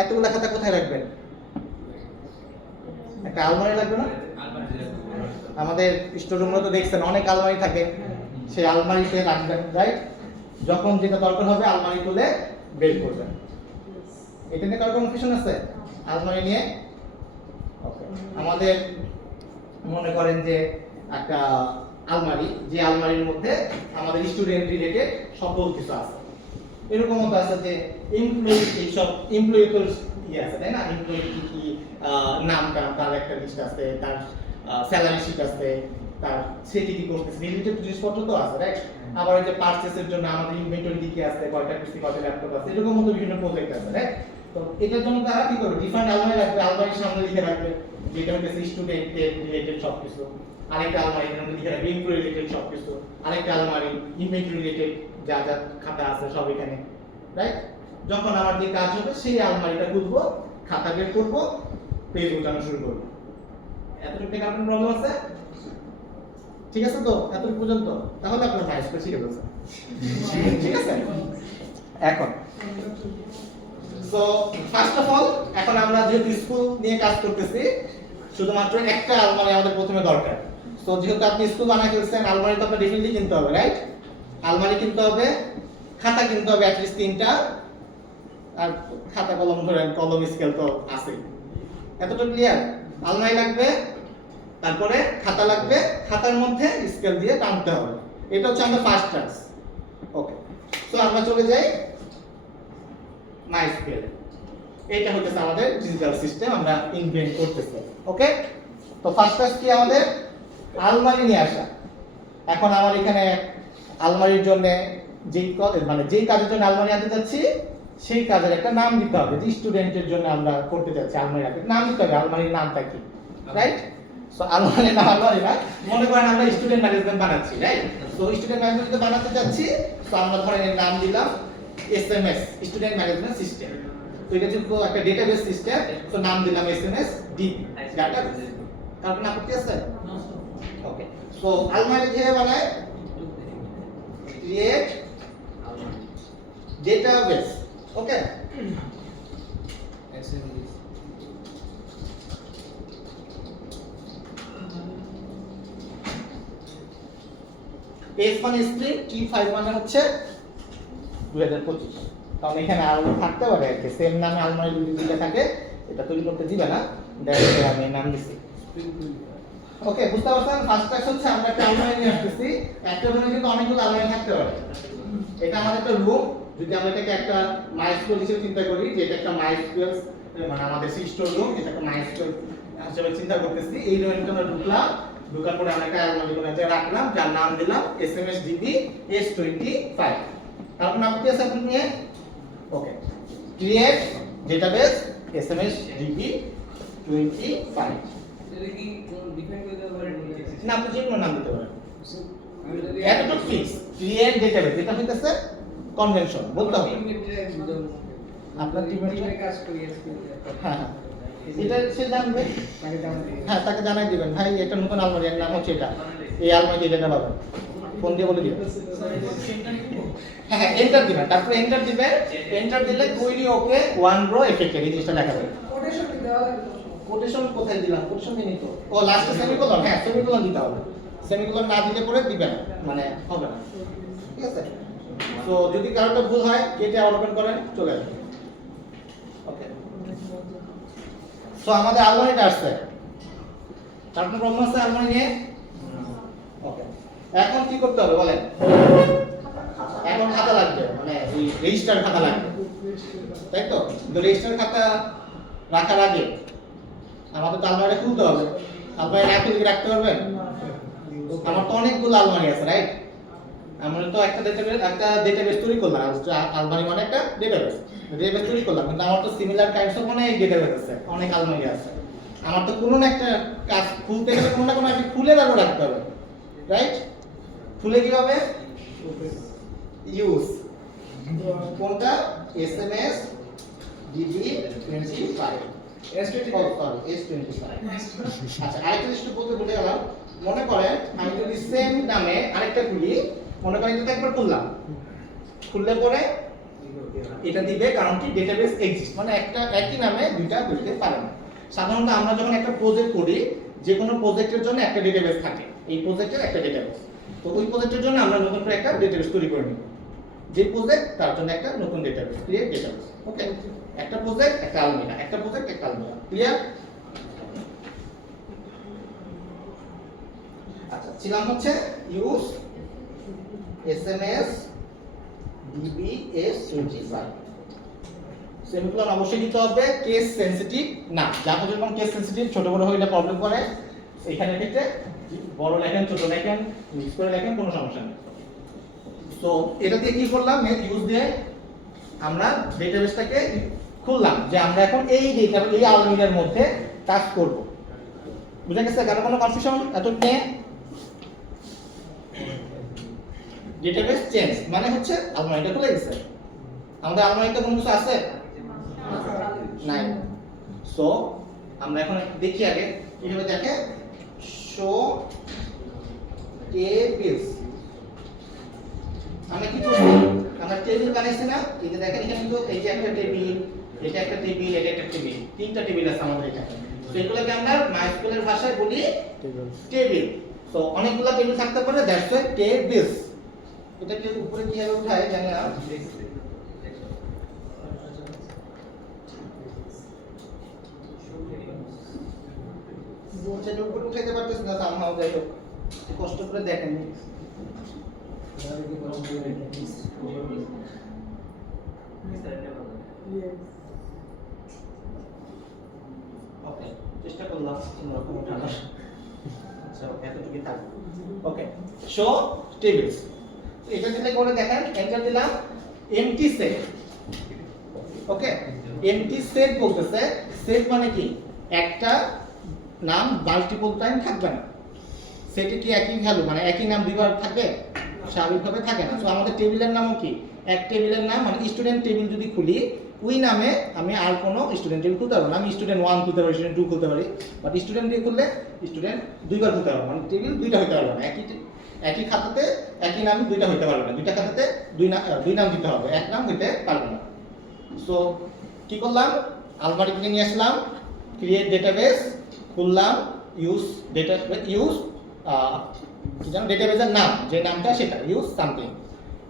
এতগুলা খাতা কোথায় রাখবেন? একটা আলমারি লাগবে না? আমাদের স্টোররুমে তো দেখছেন অনেক আলমারি থাকে, সেই আলমারিতে রাখবেন, রাইট? যখন যেটা দরকার হবে আলমারি খুলে বের করবেন। এটা নিয়ে কারো কনফিউশন আছে? আলমারি নিয়ে? ওকে, আমাদের মনে করেন যে একটা আলমারি, যে আলমারির মধ্যে আমাদের স্টুডেন্ট রিলেটেড সকল কিছু আছে। এরকম মতো আছে যে এমপ্লয়ি, এইসব এমপ্লয়ি তো আছে, তাই না? এমপ্লয়ি কি কি নামটা, তার একটা লিস্ট আছে, তার স্যালারি শিট আছে, তার সে কি কি করতেছে, রিলেটেড জিনিসপত্র তো আছে, রাইট? আবার ওই যে পারচেসের জন্য আমাদের ইনভেন্টরি কি কি আছে, কয়টা পিসি, কয়টা ল্যাপটপ আছে, এরকম মতো বিভিন্ন প্রজেক্ট আছে, রাইট? তো এটার জন্য তারা কি করবে? ডিফারেন্ট আলমারি রাখবে, আলমারির সামনে লিখে রাখবে যেটা হচ্ছে স্টুডেন্টের রিলেটেড সবকিছু, আরেকটা আলমারি এর মধ্যে লিখে রাখবে এমপ্লয়ি রিলেটেড সবকিছু, আরেকটা আলমারি ইনভেন্টরি রিলেটেড যা যা খাতা আছে সব এখানে, রাইট? যখন আমার যে কাজ হবে সেই আলমারিটা খুলবো, খাতা বের করবো, পেজ উঠানো শুরু করবো। এতটুকু থেকে আপনার প্রবলেম আছে? ঠিক আছে তো এতটুকু পর্যন্ত? তাহলে আপনার ভাইস করে শিখে ফেলছেন, ঠিক আছে? এখন সো ফার্স্ট অফ অল, এখন আমরা যেহেতু স্কুল নিয়ে কাজ করতেছি, শুধুমাত্র একটা আলমারি আমাদের প্রথমে দরকার। সো যেহেতু আপনি স্কুল বানাই ফেলছেন, আলমারি তো আপনার ডেফিনেটলি কিনতে হবে, রাইট? আলমারি কিনতে হবে, খাতা কিনতে হবে অ্যাটলিস্ট 3টা, আর খাতা কলম ধরেন, কলম স্কেল তো আছেই। এতটা ক্লিয়ার? আলমারি লাগবে, তারপরে খাতা লাগবে, খাতার মধ্যে স্কেল দিয়ে টানতে হবে। এটা হচ্ছে আমাদের ফার্স্ট টাস্ক। ওকে, সো আমরা চলে যাই মাই স্কেল। এটা হচ্ছে আমাদের ডিজিটাল সিস্টেম আমরা ইনভেন্ট করতেছি। ওকে, তো ফার্স্ট টাস্ক কি আমাদের? আলমারি নিয়ে আসা। এখন আমার এখানে আলমারির জন্য যেই কাজের জন্য আলমারি আনতে যাচ্ছি সেই কাজের একটা নাম দিতে হবে। যে স্টুডেন্টের জন্য আমরা করতে যাচ্ছি আলমারি আনতে, নাম দিতে হবে আলমারির নামটা কি, রাইট? সো আলমারির নাম আলমারি না, মনে করেন আমরা স্টুডেন্ট ম্যানেজমেন্ট বানাচ্ছি, রাইট? সো স্টুডেন্ট ম্যানেজমেন্ট বানাতে যাচ্ছি, তো আমরা ধরেন এর নাম দিলাম এসএমএস, স্টুডেন্ট ম্যানেজমেন্ট সিস্টেম। তো এটা কিন্তু একটা ডেটাবেস সিস্টেম, তো নাম দিলাম এসএমএস ডিবি ডাটাবেস। কারণ আপত্তি আছে? ওকে, সো আলমারি কিভাবে বানায়? Create database. ওকে, এস মানে স্ট্রিং, টি 5 মানে হচ্ছে 2025। কারণ এখানে আরো থাকতে পারে আর কি, সেম নামে আলমারি যদি দিলে থাকে, এটা তৈরি করতে দিবে না, দেখো আমি নাম দিছি। ওকে, বুঝতে পারছেন? ফার্স্ট টাস্ক হচ্ছে আমরা একটা আলমারি নিয়ে আসতেছি। একটা রুমে কিন্তু অনেকগুলো আলমারি থাকতে পারে। এটা আমাদের একটা রুম, যদি আমরা এটাকে একটা মাইস্কুয়েল হিসেবে চিন্তা করি, যে এটা একটা মাইস্কুয়েল মানে আমাদের সিস্টেম রুম, এটা একটা মাইস্কুয়েল হিসেবে চিন্তা করতেছি। এই রুমে আমরা ঢুকলাম, ঢোকার পরে আমরা একটা আলমারি করে রাখলাম, যার নাম দিলাম এসএমএস ডিবি S25। তারপর নাম কি আছে আপনি নিয়ে? ওকে, ক্রিয়েট ডেটাবেস এসএমএস ডিবি 25। এটা কি কোন ডিফাইন করতে পারেন? না, আপনি যে কোনো নাম দিতে পারেন, এতটুকু ফিক্স। ক্রিয়েট ডেটাবেস, এটা হইতেছে কনভেনশন, বলতে হবে আপনার টিমে কাজ করি আজকে। হ্যাঁ হ্যাঁ, এটা সে জানবে, তাকে জানাতে হ্যাঁ তাকে জানাই দিবেন, ভাই এটা নতুন আলমারি, এর নাম হচ্ছে এটা, এই আলমারি এটা পাবেন, ফোন দিয়ে বলে দিবেন। হ্যাঁ হ্যাঁ, এন্টার দিবেন, তারপরে এন্টার দিবেন। এন্টার দিলে তৈরি ওকে 1 রো এফেক্টেড, এই জিনিসটা লেখা যাবে। কোটেশন কি দেওয়া লাগবে? কোটেশন কোথায় দিলাম? কোটেশন দিই তো, ও লাস্টে সেমিকোলন, হ্যাঁ সেমিকোলন দিতে হবে। সেমিকোলন না দিলে পরে দিবেন না, মানে হবে না, ঠিক আছে? তো যদি কারোটা ভুল হয় কেটে আবার ওপেন করেন, চলে যাবে। ওকে, সো আমাদের আলমারিটা আসছে, তারপর প্রবলেম আছে আলমারি নিয়ে। ওকে, এখন কি করতে হবে বলেন? এখন খাতা লাগবে, মানে ওই রেজিস্টার খাতা লাগবে, তাই তো? কিন্তু রেজিস্টার খাতা রাখার আগে আমাদের তো আলমারি খুলতে হবে। আলমারি না খুলে রাখতে পারবেন? আমার তো অনেকগুলো আলমারি আছে, রাইট? আমরা তো একটা ডেটাবেস তৈরি করলাম, আলমারি মানে একটা ডেটাবেস তৈরি করলাম, কিন্তু আমার তো সিমিলার কাইন্ডস অফ অনেক ডেটাবেস আছে, অনেক আলমারি আছে। আমার তো কোনো না একটা কাজ খুলতে গেলে কোনো না কোনো একটা খুলে তারপর রাখতে হবে, রাইট? খুলে কিভাবে? ইউজ কোনটা? SMS DB 25 S25। আচ্ছা, আরেকটা জিনিস বলতে ভুলে গেলাম। মনে করেন আমি যদি সেম নামে আরেকটা খুলি, মনে করেন এটা একবার খুললাম, খুললে পরে এটা দিবে কারণ কি ডেটাবেস এক্সিস্ট, মানে একটা একই নামে দুইটা খুলতে পারে না। সাধারণত আমরা যখন একটা প্রজেক্ট করি, যে কোনো প্রজেক্টের জন্য একটা ডেটাবেস থাকে, এই প্রজেক্টের একটা ডেটাবেস, তো ওই প্রজেক্টের জন্য আমরা নতুন করে একটা ডেটাবেস তৈরি করে নিব। যে প্রজেক্ট তার জন্য একটা নতুন ডেটাবেস, ক্রিয়েট ডেটাবেস। ওকে, একটা প্রজেক্ট একটা আলমিরা, একটা প্রজেক্ট একটা আলমিরা, ক্লিয়ার? আচ্ছা, ছিলাম হচ্ছে use SMS DB S25। Semicolon অবশ্যই দিতে হবে, কেস সেনসিটিভ না, যা যেরকম কেস সেনসিটিভ ছোট বড় হইলে প্রবলেম করে, এখানে ক্ষেত্রে বড় লেখেন ছোট লেখেন মিক্স করে লেখেন, কোনো সমস্যা নেই। তো এটা দিয়ে কি করলাম? ইউজ দিয়ে আমরা ডেটাবেসটাকে খুললাম, যে আমরা এখন এই আলমিরার মধ্যে কাজ করব। বুঝা গেছে? কারণ কোনো কনফিউশন এত নিয়ে? ডেটাবেস চেঞ্জ মানে হচ্ছে আলমারিটা খুলে গেছে, আমাদের আলমারিতে কোনো কিছু আছে নাই। সো আমরা এখন দেখি আগে কিভাবে দেখে, শো টেবিলস। আমরা কি করব? আমরা টেবিল বানাইছি না, এই যে দেখেন এখানে কিন্তু এই যে একটা টেবিল, এটা একটা টেবিল, এটা একটা টেবিল, তিনটা টেবিল আছে আমাদের এখানে। তো এগুলোকে আমরা মাইস্কুলের ভাষায় বলি টেবিল। সো অনেকগুলো টেবিল থাকতে পারে, দ্যাটস ওয়াই টেবিলস। এটা কি উপরে কিভাবে উঠায় জানি না। সেটা উপরে উঠাইতে পারতেছি না, সামহাও যাই হোক কষ্ট করে দেখেন। ওকে, চেষ্টা করলাম কোনরকম উঠানোর। আচ্ছা এতটুকু থাকবে। ওকে, শো টেবিলস। এটা দিলে করে দেখেন, এন্টার দিলাম, এমটি সেট। ওকে, এমটি সেট বলতেছে, সেট মানে কি একটা নাম মাল্টিপল টাইম থাকবে না। সেটে কি একই ভ্যালু মানে একই নাম দুইবার থাকবে? স্বাভাবিকভাবে থাকে না। তো আমাদের টেবিলের নামও কি এক টেবিলের নাম, মানে স্টুডেন্ট টেবিল যদি খুলি ওই নামে আমি আর কোনো স্টুডেন্ট টেবিল খুলতে পারবো না। আমি স্টুডেন্ট 1 খুলতে পারি, স্টুডেন্ট 2 খুলতে পারি, বাট স্টুডেন্ট দিয়ে খুললে স্টুডেন্ট দুইবার খুলতে পারবো, মানে টেবিল দুইটা হতে পারবে না। একই খাতাতে একই নাম দুইটা হতে পারবে না, দুইটা খাতাতে দুই নাম দিতে হবে, এক নাম হইতে পারবে না। সো কি করলাম, আলমারি থেকে নিয়ে আসলাম, ক্রিয়েট ডেটাবেস খুললাম, ইউজ ডেটাবেস, ইউজ কি জানো ডেটাবেসের নাম, যে নামটা সেটা ইউজ সামথিং,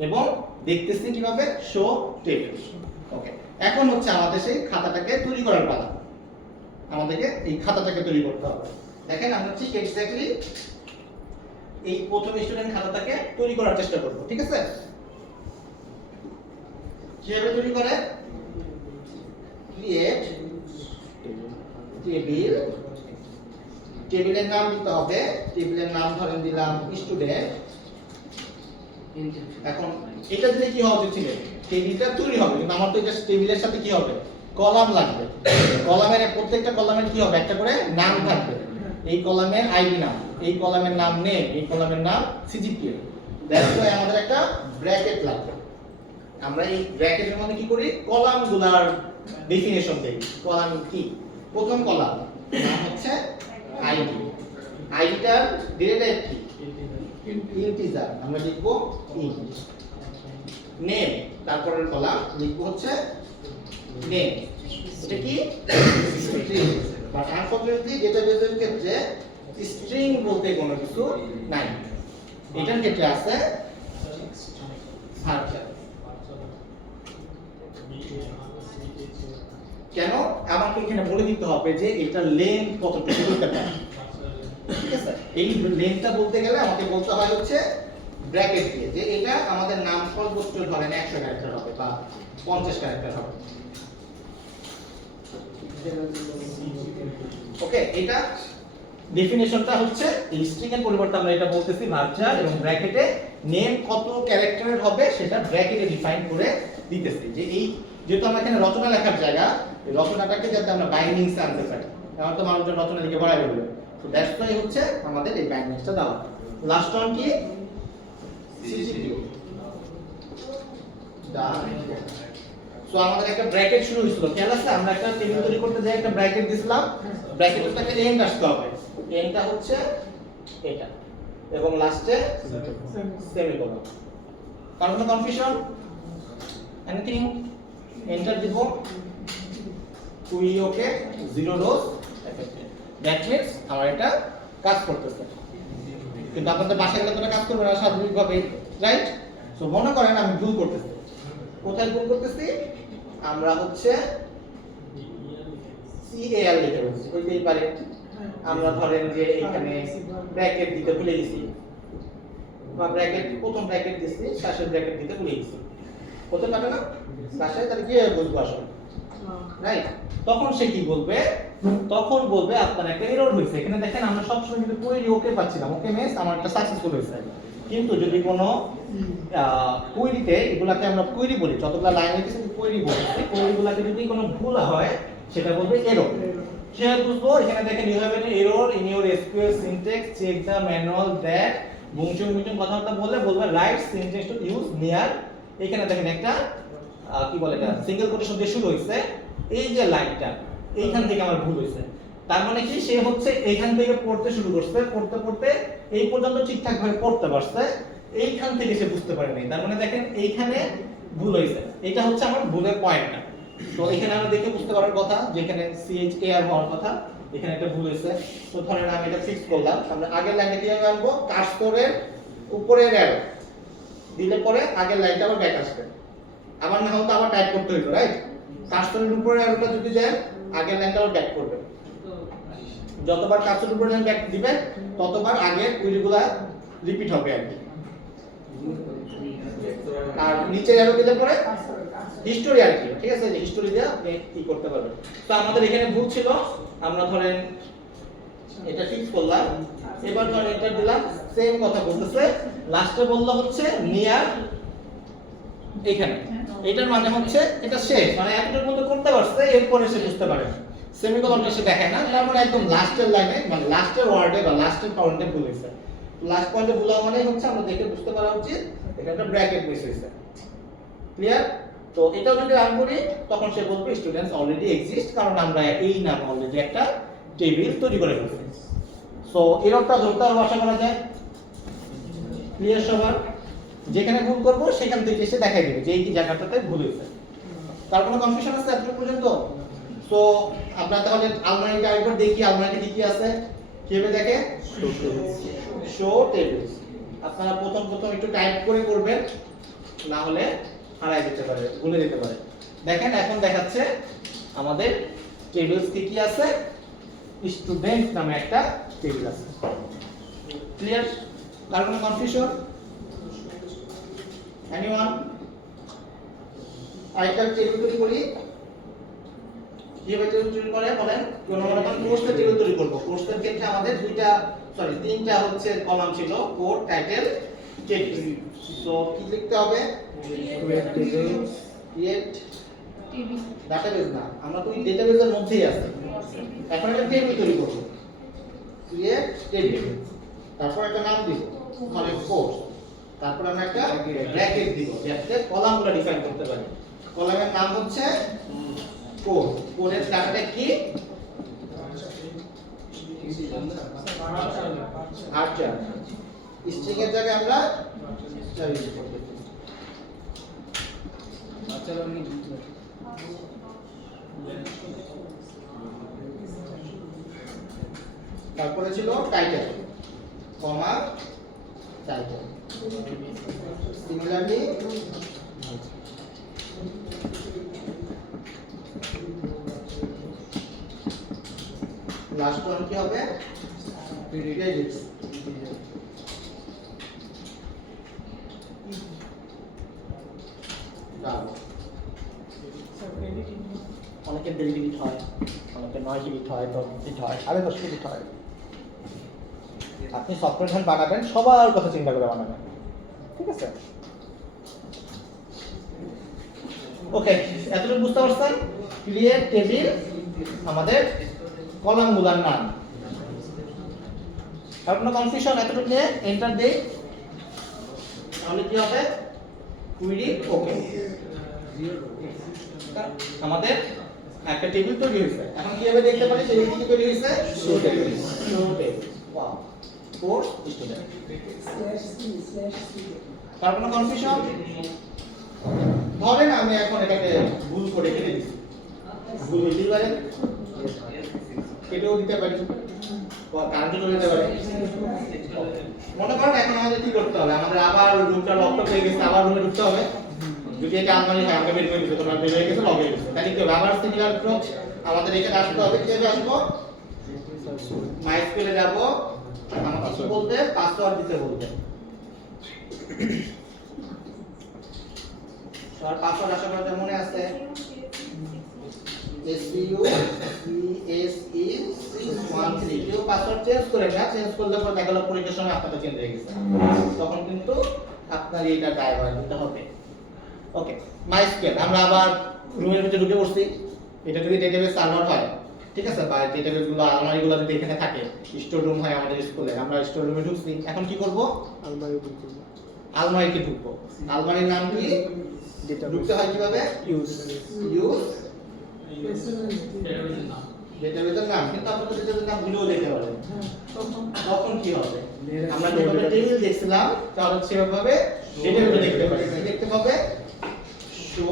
এবং দেখতেছি কিভাবে শো টেবিল। ওকে, এখন হচ্ছে আমাদের সেই খাতাটাকে তৈরি করার পালা। আমাদেরকে এই খাতাটাকে তৈরি করতে হবে। দেখেন আমরা ঠিক এক্স্যাক্টলি এই প্রথম স্টুডেন্ট খাতাটাকে তৈরি করার চেষ্টা করব, ঠিক আছে? কিভাবে তৈরি করে, ক্রিয়েট টেবিল, টেবিলের নাম দিতে হবে, টেবিলের নাম ধরেন দিলাম স্টুডেন্ট। এখন এটা দিলে কি হবে, ছিল টেবিলটা তৈরি হবে, কিন্তু আমার তো এটা টেবিলের সাথে কি হবে, কলাম লাগবে। কলামের প্রত্যেকটা কলামের কি হবে, একটা করে নাম থাকবে। এই কলামের আইডি নাম, এই কলামের নাম নেম, এই কলামের নাম সিজিপিএ। দ্যাটস ওয়াই আমাদের একটা ব্র্যাকেট লাগবে। আমরা এই ব্র্যাকেটের মধ্যে কি করি, কলামগুলার ডেফিনেশন দেই। কলাম কি, প্রথম কলাম নাম হচ্ছে আইডি, আইডিটার ডেটা টাইপ কি, ইন্টিজার, আমরা লিখব ইন্ট। নেম, তারপরের কলাম লিখব হচ্ছে নেম, এটা কি স্ট্রিং। বাট আনফরচুনেটলি ডেটাবেসের ক্ষেত্রে স্ট্রিং বলতে কোনো কিছু নাই, এটার ক্ষেত্রে আছে ভার্চুয়াল। কেন, আমাকে এখানে বলে দিতে হবে যে এটা লেন্থ কতটুকু হতে পারে, ঠিক আছে? এই লেন্থটা বলতে গেলে আমাকে বলতে হয় হচ্ছে ব্র্যাকেট দিয়ে, যে এটা আমাদের নাম সর্বোচ্চ ধরেন 100 ক্যারেক্টার হবে বা 50 ক্যারেক্টার হবে। ওকে, এটা ডেফিনিশনটা হচ্ছে এই স্ট্রিং এর পরিবর্তে আমরা এটা বলতেছি ভার্চুয়াল, এবং ব্র্যাকেটে নেম কত ক্যারেক্টারের হবে সেটা ব্র্যাকেটে ডিফাইন করে দিতেছি। যে এই যেহেতু আমরা এখানে রচনা লেখার জায়গা, এই রচনাটাকে যাতে আমরা বাইন্ডিংসে আনতে পারি, আমার তো মানুষজন রচনা লিখে ভরাই বলবে, তো দ্যাটস ওয়াই হচ্ছে আমাদের এই বাইন্ডিংসটা দেওয়া। লাস্ট ওয়ান কি, সিজিপিএ ডান। সো আমাদের একটা ব্র্যাকেট শুরু হয়েছিল, খেয়াল আছে? আমরা একটা টেবিল তৈরি করতে যাই, একটা ব্র্যাকেট দিছিলাম, ব্র্যাকেটটাকে এন্ড আসতে হবে, এন্ডটা হচ্ছে এটা, এবং লাস্টে সেমিকোলন। কারণ কোনো কনফিউশন, এনিথিং? এন্টার দিব, we okay, 0 rose affected. That means আমার এটা কাজ করতেছে, কিন্তু আপনাদের বাসায় গেলে তো কাজ করবে না স্বাভাবিকভাবে, রাইট? সো মনে করেন আমি ভুল করতেছি, কোথায় ভুল করতেছি, আমরা হচ্ছে সিএল লিখে বলছি, হইতেই পারে আমরা ধরেন যে এখানে ব্র্যাকেট দিতে ভুলে গেছি, বা ব্র্যাকেট প্রথম ব্র্যাকেট দিছি, শেষের ব্র্যাকেট দিতে ভুলে গেছি, হতে পারে না? বাসায় তাহলে কি বুঝবো আসলে, রাইট? তখন সে কি বলবে, তখন বলবে আপনার একটা এরর হয়েছে। এখানে দেখেন আমরা সবসময় কিন্তু কোয়েরি ওকে পাচ্ছিলাম, ওকে মিন্স আমার একটা সাকসেসফুল হয়েছে। কিন্তু যদি কোনো কোয়েরিতে, এগুলাকে আমরা কোয়েরি বলি, যতগুলো লাইন লিখেছি কোয়েরি বলি, কোয়েরিগুলোতে যদি কোনো ভুল হয় সেটা বলবে এরর। সে বুঝবো, এখানে দেখেন you have an error in your SQL syntax, check the manual that বুংচুং বুংচুং কথাবার্তা বললে বলবে right syntax to use near. এখানে দেখেন একটা কি বলে, এটা সিঙ্গেল কোটেশন দিয়ে শুরু হয়েছে, এই যে লাইনটা এইখান থেকে আমার ভুল হয়েছে। তার মানে কি, সে হচ্ছে এইখান থেকে পড়তে শুরু করছে, পড়তে পড়তে এই পর্যন্ত ঠিকঠাক ভাবে পড়তে পারছে, এইখান থেকে সে বুঝতে পারেনি। তার মানে দেখেন এইখানে ভুল হয়েছে, এটা হচ্ছে আমার ভুলের পয়েন্টটা। তো এখানে আমরা দেখে বুঝতে পারার কথা, যেখানে CHAR হওয়ার কথা এখানে একটা ভুল হয়েছে। তো ধরেন আমি এটা ফিক্স করলাম, আমরা আগের লাইনটা কিভাবে আনবো, কার্সরের উপরের অ্যারো দিলে পরে আগের লাইনটা আবার ব্যাক আসবে, আবার না হলে তো আবার টাইপ করতে হইলো, রাইট? কার্সরের উপরের অ্যারোটা যদি দেন আগের লাইনটা আবার ব্যাক করবে, যতবার কার্সরের উপরের লাইন ব্যাক দিবেন ততবার আগের উইলগুলা রিপিট হবে আর কি। আর নিচে অ্যারো দিলে পরে হিস্টোরি আর কি, ঠিক আছে? হিস্টোরি দিয়ে আপনি কি করতে পারবেন। তো আমাদের এখানে ভুল ছিল, আমরা ধরেন এটা ফিক্স করলাম, এবার ধরেন এটা দিলাম, সেম কথা বলতেছে, লাস্টে বললো হচ্ছে নিয়ার এখানে, এটার মানে হচ্ছে এটা শেষ, মানে এতটুকু মতো করতে পারছে, এরপরে সে বুঝতে পারে সেমিকোলনটা সে দেখায় না, তার মানে একদম লাস্টের লাইনে মানে লাস্টের ওয়ার্ডে বা লাস্টের পয়েন্টে ভুল হয়েছে। লাস্ট পয়েন্টে ভুল হওয়া মানে হচ্ছে আমরা দেখে বুঝতে পারা উচিত এটা একটা ব্র্যাকেট মিস হয়েছে। ক্লিয়ার? তো এটাও যদি রান করি তখন সে বলবে স্টুডেন্টস অলরেডি এক্সিস্ট, কারণ আমরা এই নামে অলরেডি একটা টেবিল তৈরি করে ফেলছি। সো এররটা ধরতে আরো আশা করা যায়। ক্লিয়ার সবার? যেখানে ভুল করব সেখান থেকে এসে দেখাই দিবে যে এই জায়গাটাতে ভুল হয়েছে। তার কোনো কনফিউশন আছে এতটুকু পর্যন্ত? তো আমরা তাহলে আলমারিটা একবার দেখি, আলমারিতে কি কি আছে কিভাবে দেখে। শো টেবিলস, আপনারা প্রথম একটু টাইপ করে করবেন, না হলে হারাই যেতে পারে, ভুলে যেতে পারে। দেখেন এখন দেখাচ্ছে আমাদের টেবিলস কি আছে, স্টুডেন্ট নামে একটা টেবিল আছে। ক্লিয়ার? কার কোনো কনফিউশন? এনিওয়ান? আরেকটা টেবিল তৈরি করি, কিভাবে টেবিল তৈরি করে বলেন? কোন মনে করেন পোস্টের টেবিল তৈরি করব। পোস্টের ক্ষেত্রে আমাদের তিনটা হচ্ছে কলাম ছিল, কোড, টাইটেল, টেক্সট। সো কি লিখতে হবে? ক্রিয়েট ডাটাবেস না, আমরা তো এই ডেটাবেসের মধ্যেই আছি। এখন একটা টেবিল তৈরি করব, ক্রিয়েট টেবিল, তারপর একটা নাম দিব, মানে পোস্ট, তারপর আমরা একটা ব্র্যাকেট দিব যাতে কলামগুলো ডিফাইন করতে পারি। কলামের নাম হচ্ছে কোড, কোডের ডাটাটা কি? আর্চার। স্ট্রিং এর জায়গায় আমরা আর্চার ইউজ করব। আচ্ছা আমি তারপরে ছিল টাইটেল, কমা টাইটেল। সিমিলারলি লাস্ট ওয়ান কি হবে? ক্রেডিটস। অনেকের দেরি ডিলিট হয়, অনেকের 9 ডিলিট হয়, 10 ডিলিট হয়, 10 ডিলিট হয়। আপনি সফটওয়্যার যখন বানাবেন সবার কথা চিন্তা করে বানাবেন, ঠিক আছে? ওকে, এতটুকু বুঝতে পারছেন? ক্রিয়েট টেবিল আমাদের কলামগুলোর নাম। আর কোনো কনফিউশন? এতটুকু নিয়ে এন্টার দেই, তাহলে কি হবে? কুইরি ওকে, আমাদের একটা টেবিল তৈরি হয়েছে। এখন কিভাবে দেখতে পারি টেবিল কি তৈরি হয়েছে? Show table. Show table, wow, course student. তার কোনো কনফিউশন? ধরেন আমি এখন এটাকে ভুল করে কেটে দিচ্ছি, ভুল হইতেই পারে, কেটেও দিতে পারি, কারেন্ট চলে যেতে পারে। মনে করেন এখন আমাদের কি করতে হবে? আমাদের আবার রুমটা লক হয়ে গেছে, আবার রুমে ঢুকতে হবে। যদি এটা আলমারি হয় আমাকে বের করে দিতে, তোমরা বের হয়ে গেছে, লক হয়ে গেছে, তাই কি হবে? আবার সিমিলার অ্যাপ্রোচ আমাদের এখানে আসতে হবে। কিভাবে আসবো? মাইস্কুলে যাব, আমাকে কি বলতে? পাসওয়ার্ড দিতে বলতে। আর পাসওয়ার্ড আশা করা মনে আছে, SUCSE613। কেউ পাসওয়ার্ড চেঞ্জ করে না, চেঞ্জ করলে পরে দেখা গেল পরীক্ষার সময় আপনাদের চেঞ্জ হয়ে গেছে, তখন কিন্তু আপনার এইটা ড্রাইভার দিতে হবে। ওকে, মাইস্কুয়েল আমরা আবার রুমের ভিতরে ঢুকে পড়ছি। এটা যদি ডেটাবেস সার্ভার হয়, ঠিক আছে, বা ডেটাবেস গুলো আলমারিগুলো যদি এখানে থাকে, স্টোর রুম হয় আমাদের স্কুলে, আমরা স্টোর রুমে ঢুকছি। এখন কি করব? আলমারিতে ঢুকবো। আলমারির নাম কি? ঢুকতে হয় কিভাবে? ইউজ ডেটাবেসের নাম, কিন্তু আপনারা ডেটাবেসের নাম ভুলেও দিতে পারেন। তখন কি হবে? আমরা যেভাবে টেবিল দেখছিলাম তাহলে সেভাবে ডেটাবেসে দেখতে পারি। দেখতে পাবে শো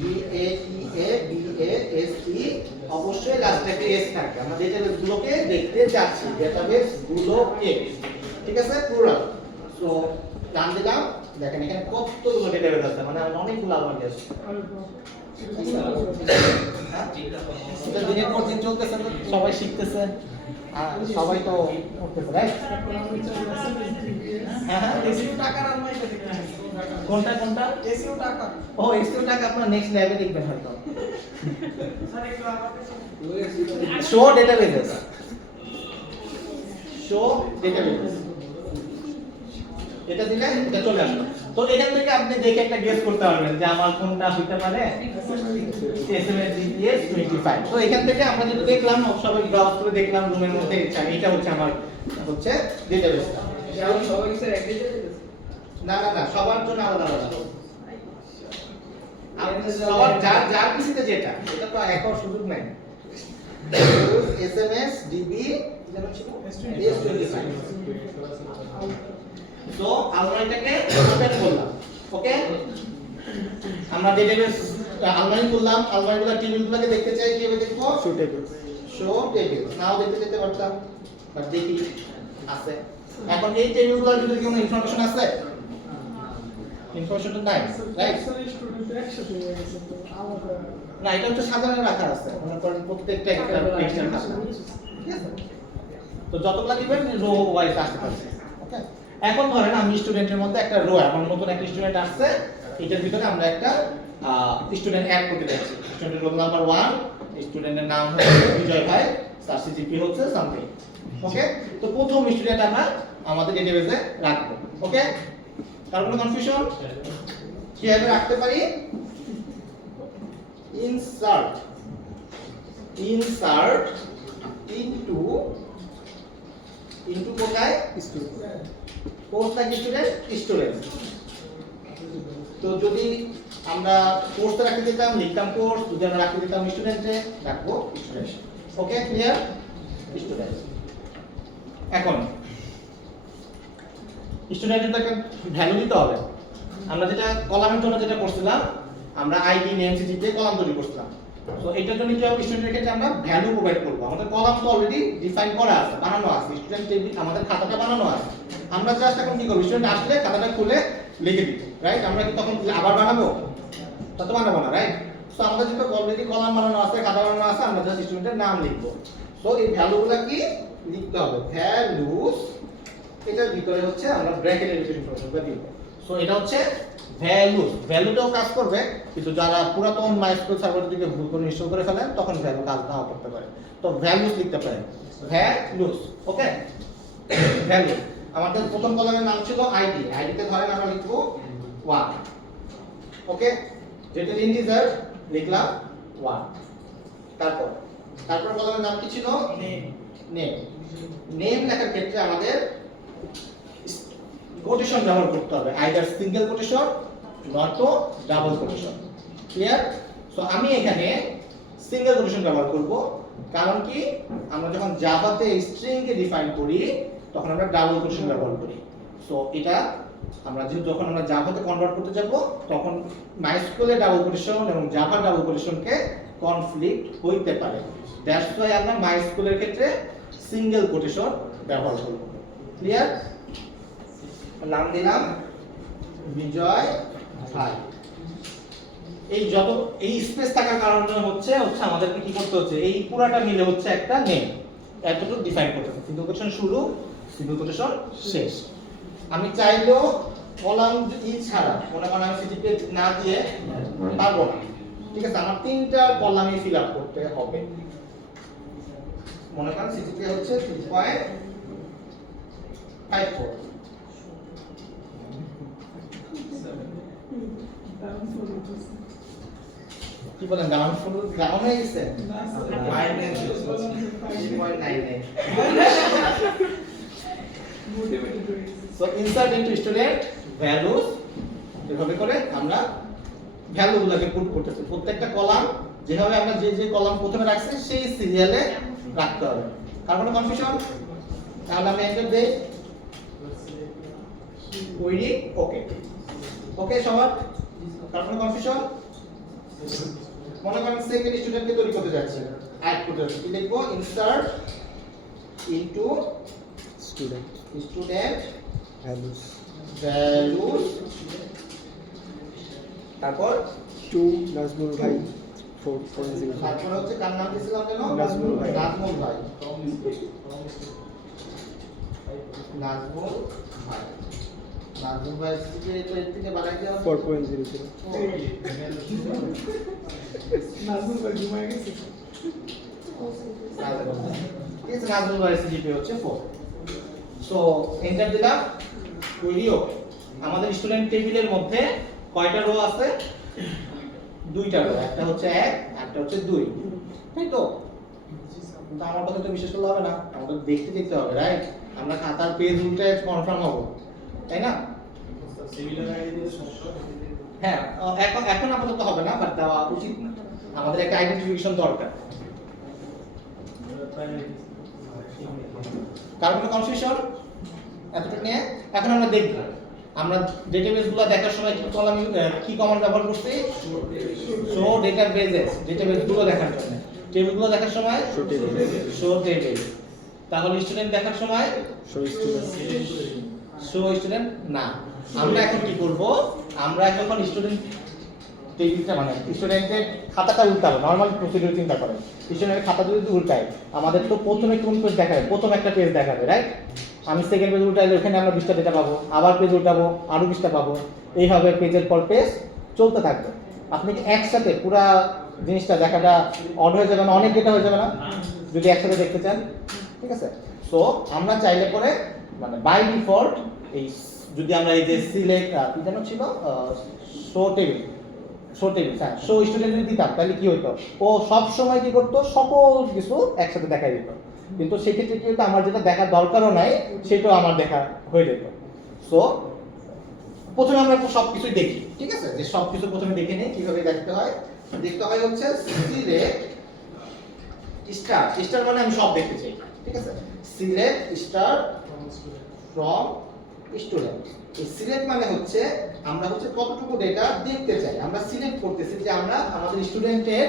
BATABASE অবশ্যই লাস্টে একটা এস থাকে। আমরা ডেটাবেস গুলোকে দেখতে যাচ্ছি, ডেটাবেস গুলোকে, ঠিক আছে, প্লুরাল। সো নাম দিলাম, দেখেন এখানে কতগুলো ডেটাবেস আছে, মানে অনেকগুলো আলমারি আছে। এটা দিনের পর দিন চলতেছে, তো সবাই শিখতেছে, আর সবাই তো করতেছে, রাইট? হ্যাঁ হ্যাঁ, কোনটা কোনটা? ও এসিও টাকা আপনার নেক্সট লেভেলে দেখবেন হয়তো। শো ডেটাবেসেস, শো ডেটাবেসেস, এটা দিলে এটা চলে আসবে। তো এখান থেকে আপনি দেখে একটা গেস করতে পারবেন যে আমার কোনটা হইতে পারে এসএমএস ডিপিএস 25। তো এখান থেকে আমরা যেটা দেখলাম, সবাই ব্রাউজ করে দেখলাম রুমের মধ্যে, এটা হচ্ছে আমার হচ্ছে ডেটাবেসটা। যেমন সবাই স্যার এক ডেটাবেস না না না, সবার জন্য আলাদা আলাদা। সবার যার যার পিসিতে যেটা, এটা তো এক হওয়ার সুযোগ নাই। এসএমএস ডিবি যেটা ছিল S25। তো আলমারিটাকে ওপেন করলাম, ওকে? আমরা ডেটাবেস আলমারি করলাম, আলমারিগুলো টেবিলগুলোকে দেখতে চাই, কিভাবে দেখবো? Show table, show table. Now দেখতে যেতে পারতাম, বাট দেখি আছে। এখন এই টেবিলগুলোর ভিতরে কি কোনো ইনফরমেশন আছে? ইনফরমেশন তো নাই, রাইট? স্টুডেন্ট একসাথে হয়ে গেছে, তো আলাদা না, এটা হচ্ছে সাজানো রাখা আছে, মনে করেন প্রত্যেকটা একটা টেক্সচার আছে, ঠিক আছে? তো যতগুলো দিবেন রো ওয়াইজ আসতে পারছে, ওকে? এখন ধরেন আমি স্টুডেন্টের মধ্যে একটা রো, আমার নতুন একটা স্টুডেন্ট আসছে, এটার ভিতরে আমরা একটা স্টুডেন্ট অ্যাড করতে যাচ্ছি। স্টুডেন্ট রোল নাম্বার 1, স্টুডেন্টের নাম হচ্ছে বিজয় ভাই, তার সিজিপি হচ্ছে সামথিং, ওকে? তো প্রথম স্টুডেন্ট আমরা আমাদের ডেটাবেসে রাখবো, ওকে? কার কোনো কনফিউশন? কিভাবে রাখতে পারি? ইনসার্ট ইনটু কোথায়? Course like student. তো যদি আমরা কোর্সে রাখতে দিতাম, লিখতাম কোর্স, যদি আমরা রাখতে দিতাম স্টুডেন্টে, রাখবো স্টুডেন্ট, ওকে? ক্লিয়ার? স্টুডেন্ট। এখন স্টুডেন্টের তো একটা ভ্যালু দিতে হবে। আমরা যেটা কলামের জন্য যেটা করছিলাম, আমরা আইডি নেম সিজিপি কলাম তৈরি করছিলাম। সো এটার জন্য কি হবে? স্টুডেন্টের ক্ষেত্রে আমরা ভ্যালু প্রোভাইড করব। আমাদের কলাম তো অলরেডি ডিফাইন করা আছে, বানানো আছে, স্টুডেন্ট টেবিল আমাদের খাতাটা বানানো আছে। আমরা জাস্ট এখন কি করব? স্টুডেন্ট আসলে খাতাটা খুলে লিখে দিব, রাইট? আমরা কি তখন আবার বানাবো? তা তো বানাবো না, রাইট? সো আমাদের যেটা অলরেডি কলাম বানানো আছে, খাতা বানানো আছে, আমরা জাস্ট স্টুডেন্টের নাম লিখব। সো এই ভ্যালুগুলো কি লিখতে হবে? ভ্যালুস, এটার ভিতরে হচ্ছে আমরা ব্র্যাকেটের ভিতরে ইনফরমেশনটা দিব। সো এটা হচ্ছে ভ্যালুস। ভ্যালুটাও কাজ করবে, কিন্তু যারা পুরাতন মাইস্কুল সার্ভারের দিকে ভুল করে ইনস্টল করে ফেলেন, তখন ভ্যালু কাজ নাও করতে পারে। তো ভ্যালুস লিখতে পারেন, ভ্যালুস, ওকে? ভ্যালু, আমাদের প্রথম কলামের নাম ছিল আইডি, আইডিতে ধরেন আমরা লিখব 1, ওকে? যেটা ইন্টিজার লিখলাম 1। তারপর কলামের নাম কি ছিল? নেম। নেম লেখার ক্ষেত্রে আমাদের কোটেশন ব্যবহার করতে হবে, আইদার সিঙ্গেল কোটেশন নয়তো ডাবল কোটেশন, ক্লিয়ার? সো আমি এখানে সিঙ্গেল কোটেশন ব্যবহার করব, কারণ কি আমরা যখন জাভাতে স্ট্রিং কে ডিফাইন করি তখন আমরা ডাবল কোটেশন ব্যবহার করি। সো এটা আমরা যখন আমরা জাভাতে কনভার্ট করতে যাব তখন মাইস্কুলে ডাবল কোটেশন এবং জাভা ডাবল কোটেশনকে কনফ্লিক্ট হইতে পারে। দ্যাটস ওয়াই আমরা মাইস্কুলের ক্ষেত্রে সিঙ্গেল কোটেশন ব্যবহার করব, ক্লিয়ার? নাম দিলাম বিজয় ভাই। এই স্পেস থাকার কারণে হচ্ছে আমাদেরকে কি করতে হচ্ছে? এই পুরাটা মিলে হচ্ছে একটা নেম, এতটুকু ডিফাইন করতে হবে। সিঙ্গেল কোটেশন শুরু, সিঙ্গেল কোটেশন শেষ। আমি চাইলেও কলাম ই ছাড়া, মনে করেন আমি সিজিপি না দিয়ে পারবো না, ঠিক আছে? আমার 3টা কলামে ফিল আপ করতে হবে। মনে করেন সিজিপি হচ্ছে 3.54, কি বলেন? ডাউন হয়ে গেছে? So insert into student values, এভাবে করে আমরা ভ্যালুগুলোকে পুট করতেছি। প্রত্যেকটা কলাম যেভাবে আমরা যে কলাম প্রথমে রাখছি সেই সিরিয়ালে রাখতে হবে। কার কোনো কনফিউশন? তাহলে আমি এন্টার দেই, ওকে। ওকে সবার? কার কোনো কনফিউশন? মনে করেন সেকেন্ড স্টুডেন্টকে তৈরি করতে যাচ্ছে, অ্যাড করতে যাচ্ছে, কি লিখবো? Insert into student student values values, তারপর 2 নাজমুল ভাই 4.0 তারপর হচ্ছে কার নাম দিয়েছিলাম যেন? নাজমুল ভাই। নাজমুল ভাই। নাজমুল ভাই। নাজমুল ভাই তো এর থেকে বাড়াই দেওয়া 4.00 নাজমুল ভাই ঘুমায় গেছে। নাজমুল ভাই সিজিপি হচ্ছে 4। সো এন্টার দিলাম, কুইরিও আমাদের স্টুডেন্ট টেবিলের মধ্যে কয়টা রো আছে? 2টা রো, একটা হচ্ছে 1 একটা হচ্ছে 2, তাই তো? কিন্তু আমার কথা তো বিশ্বাস করলে হবে না, আমাদের দেখতে দেখতে হবে, রাইট? আমরা খাতার পেজ উল্টে কনফার্ম হবো, তাই না? সিমিলার আইডি দিয়ে সমস্যা হ্যাঁ, এখন আপাতত হবে না, বাট দেওয়া উচিত না, আমাদের একটা আইডেন্টিফিকেশন দরকার। কারণ কোনো কনফিউশন এতটুকু নিয়ে? এখন আমরা দেখব, আমরা ডেটাবেসগুলো দেখার সময় কি কলাম কি কমান্ড ব্যবহার করছি? শো ডেটাবেসেস, ডেটাবেসগুলো দেখার জন্য। টেবিলগুলো দেখার সময় শো টেবিল। তাহলে স্টুডেন্ট দেখার সময় শো স্টুডেন্ট শো স্টুডেন্ট না। আমরা এখন কি করব? আমরা যখন স্টুডেন্ট টেবিলটা মানে স্টুডেন্টের খাতাটা উল্টাবো, নরমাল প্রসিডিউর চিন্তা করেন। স্টুডেন্টের খাতা যদি উল্টাই, আমাদের তো প্রথমে কোন পেজ দেখাবে? প্রথম একটা পেজ দেখাবে, রাইট? আমি সেকেন্ড পেজ উল্টাইলে ওখানে আমরা 20টা ডেটা পাবো, আবার পেজ উল্টাবো আরো 20টা পাবো, এইভাবে পেজের পর পেজ চলতে থাকবে। আপনি কি একসাথে পুরো জিনিসটা দেখাটা অড হয়ে যাবে না? অনেক ডেটা হয়ে যাবে না যদি একসাথে দেখতে চান? ঠিক আছে, সো আমরা চাইলে পরে মানে বাই ডিফল্ট এই যদি আমরা এই যে সিলেক্ট কি যেন ছিল শো টেবিল, হ্যাঁ, শো স্টুডেন্ট দিতাম, তাহলে কি হতো? ও সব সময় কি করতো? সকল কিছু একসাথে দেখাই দিত। কিন্তু সেক্ষেত্রে কি হতো? আমার যেটা দেখার দরকারও নাই সেটাও আমার দেখা হয়ে যেত। সো প্রথমে আমরা সব কিছুই দেখি, ঠিক আছে? যে সব কিছু প্রথমে দেখে নিই কিভাবে দেখতে হয়। দেখতে হয় হচ্ছে সিলেক্ট স্টার, স্টার মানে আমি সব দেখতে চাই, ঠিক আছে? Select star from student. এই সিলেক্ট মানে হচ্ছে আমরা হচ্ছে কতটুকু ডেটা দেখতে চাই, আমরা সিলেক্ট করতেছি যে আমরা আমাদের স্টুডেন্টের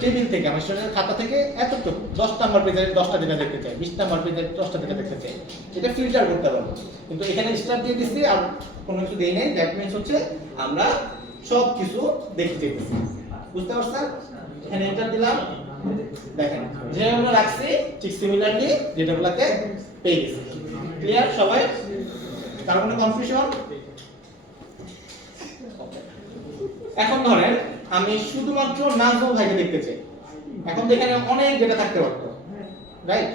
টেবিল থেকে, আমার স্টুডেন্টের খাতা থেকে এতটুকু 10 নাম্বার পেজে 10টা ডেটা দেখতে চাই, 20 নাম্বার পেজে 10টা ডেটা দেখতে চাই, এটা ফিল্টার করতে পারবো। কিন্তু এখানে স্টার দিয়ে দিচ্ছি আর কোনো কিছু দেই নাই, দ্যাট মিন্স হচ্ছে আমরা সব কিছু দেখতে চাইতেছি। বুঝতে পারছেন? এখানে এন্টার দিলাম, দেখেন যে আমরা রাখছি ঠিক সিমিলারলি ডেটাগুলোকে পেয়ে গেছি। ক্লিয়ার সবাই? কার কোনো কনফিউশন? এখন ধরেন আমি শুধুমাত্র নাজমুল ভাইকে দেখতে চাই। এখন তো এখানে অনেক ডেটা থাকতে পারতো, রাইট?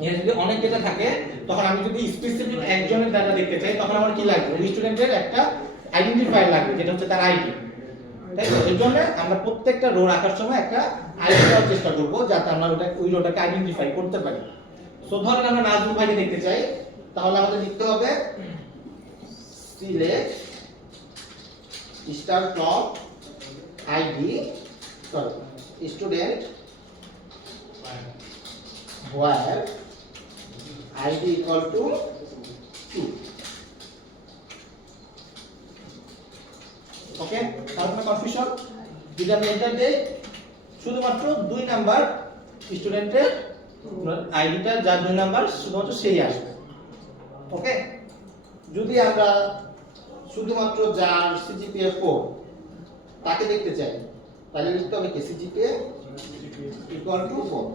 এখানে যদি অনেক ডেটা থাকে, তখন আমি যদি স্পেসিফিক একজনের ডাটা দেখতে চাই, তখন আমার কি লাগবে? ওই স্টুডেন্টের একটা আইডেন্টিফায়ার লাগবে, যেটা হচ্ছে তার আইডি, তাই তো? এর জন্য আমরা প্রত্যেকটা রো রাখার সময় একটা আইডি দেওয়ার চেষ্টা করবো, যাতে আমরা ওই রোটাকে আইডেন্টিফাই করতে পারি। সো ধরেন আমরা নাজমুল ভাইকে দেখতে চাই, তাহলে আমাদের লিখতে হবে select star from ID student where id equal to 2. ওকে, তারপরে কনফিউশন যদি আমি এন্টার দেই, শুধুমাত্র 2 নাম্বার স্টুডেন্টের আইডিটা যার 2 নাম্বার শুধুমাত্র সেই আসবে। ওকে, যদি আমরা শুধুমাত্র যার সিজিপিএ 4 তাকে দেখতে চাই, তাহলে লিখতে হবে কি? CGPA equal to 4।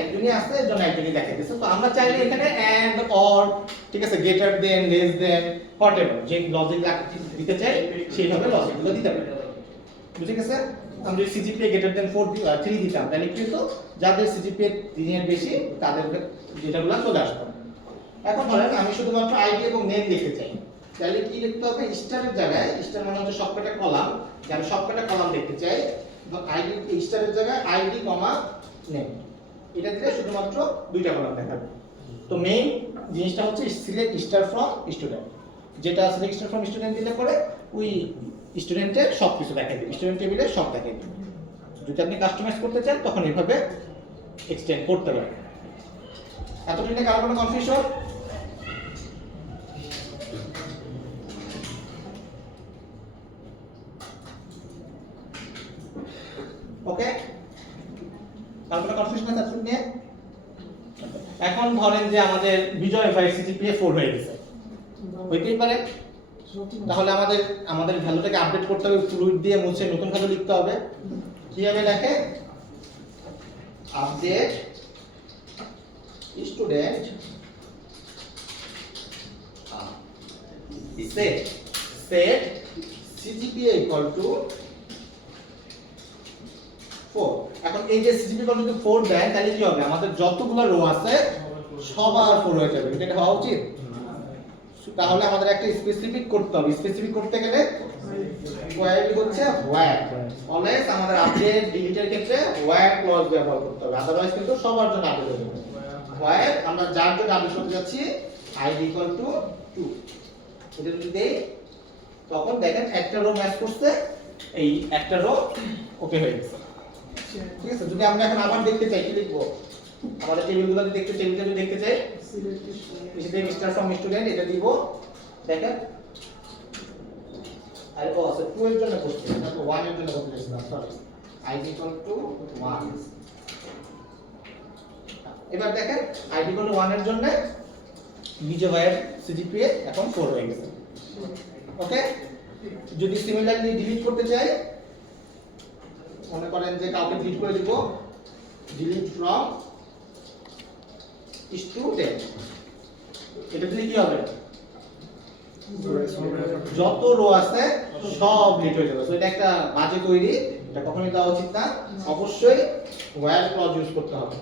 একজনই আসছে, এর জন্য একজনই দেখাইতেছে। তো আমরা চাইলে এখানে এন্ড অর, ঠিক আছে, greater than, less than, whatever যে লজিক দিতে চাই সেইভাবে লজিকগুলো দিতে পারি। বুঝে গেছে? আমরা যদি সিজিপিএ গ্রেটার দেন 3 দিতাম, তাহলে কি হতো? যাদের সিজিপিএ 3 এর বেশি তাদের ডেটাগুলো চলে আসতো। এখন ধরেন আমি শুধুমাত্র আইডি এবং নেম লিখতে চাই, তাহলে কি লিখতে হবে? স্টারের জায়গায়, স্টার মানে হচ্ছে সবকটা কলাম, যে আমি সবকটা কলাম দেখতে চাই, তো আইডি স্টারের জায়গায় আইডি কমা নেম, এটা দিলে শুধুমাত্র 2টা কলাম দেখাবে। তো মেইন জিনিসটা হচ্ছে সিলেক্ট স্টার ফ্রম স্টুডেন্ট, যেটা সিলেক্ট স্টার ফ্রম স্টুডেন্ট দিলে পরে ওই স্টুডেন্টের সব কিছু দেখাই দিবে, স্টুডেন্ট টেবিলে সব দেখাই দিবে। যদি আপনি কাস্টমাইজ করতে চান তখন এইভাবে এক্সটেন্ড করতে পারেন। এতদিনে কারো কোনো কনফিউশন? কারণ কোনো কনফিউশন আছে আপনি নিয়ে? এখন ধরেন যে আমাদের বিজয় ভাই সিজিপিএ 4 হয়ে গেছে, হইতেই পারে। তাহলে আমাদের ভ্যালুটাকে আপডেট করতে হবে, ফ্লুইড দিয়ে মুছে নতুন ভ্যালু লিখতে হবে। কিভাবে লেখে? Update student set CGPA equal to 4। এখন এই যে CGPA equal to 4 দেন, তাহলে কি হবে? আমাদের যতগুলো রো আছে সবার 4 হয়ে যাবে, এটা হওয়া উচিত। তাহলে আমাদের একটা স্পেসিফিক করতে হবে। স্পেসিফিক করতে গেলে কোয়ারি হচ্ছে হোয়ার। অলওয়েজ আমাদের আপডেট ডিলিটের ক্ষেত্রে হোয়ার ক্লজ ব্যবহার করতে হবে, আদারওয়াইজ কিন্তু সবার জন্য আপডেট হয়ে যাবে। হোয়ার আমরা যার জন্য আপডেট করতে যাচ্ছি id equal to 2, এটা যদি দেই তখন দেখেন একটা রো ম্যাচ করছে, এই একটা রো ওকে হয়ে গেছে। ঠিক আছে, যদি আমরা এখন আবার দেখতে চাই কি লিখবো? আমাদের টেবিলগুলো যদি টেবিলটা যদি দেখতে চাই, এসে মিস্টার ফ্রম স্টুডেন্ট এটা দিব। দেখেন আর ও আছে 2 এর জন্য করছি না, তো 1 এর জন্য করতে যাচ্ছিলাম, সরি। id equal to 1। এবার দেখেন id equal to 1 এর জন্য বিজয় ভাইয়ের সিজিপিএ এখন 4 হয়ে গেছে। ওকে, যদি সিমিলারলি ডিলিট করতে চাই, মনে করেন যে কাউকে ডিলিট করে দিব, ডিলিট ফ্রম স্টুডেন্ট, এটা দিলে কি হবে? যত রো আছে সব ডিলিট হয়ে যাবে। সো এটা একটা বাজে তৈরি, এটা কখনোই দেওয়া উচিত না। অবশ্যই হোয়ার ক্লজ ইউজ করতে হবে।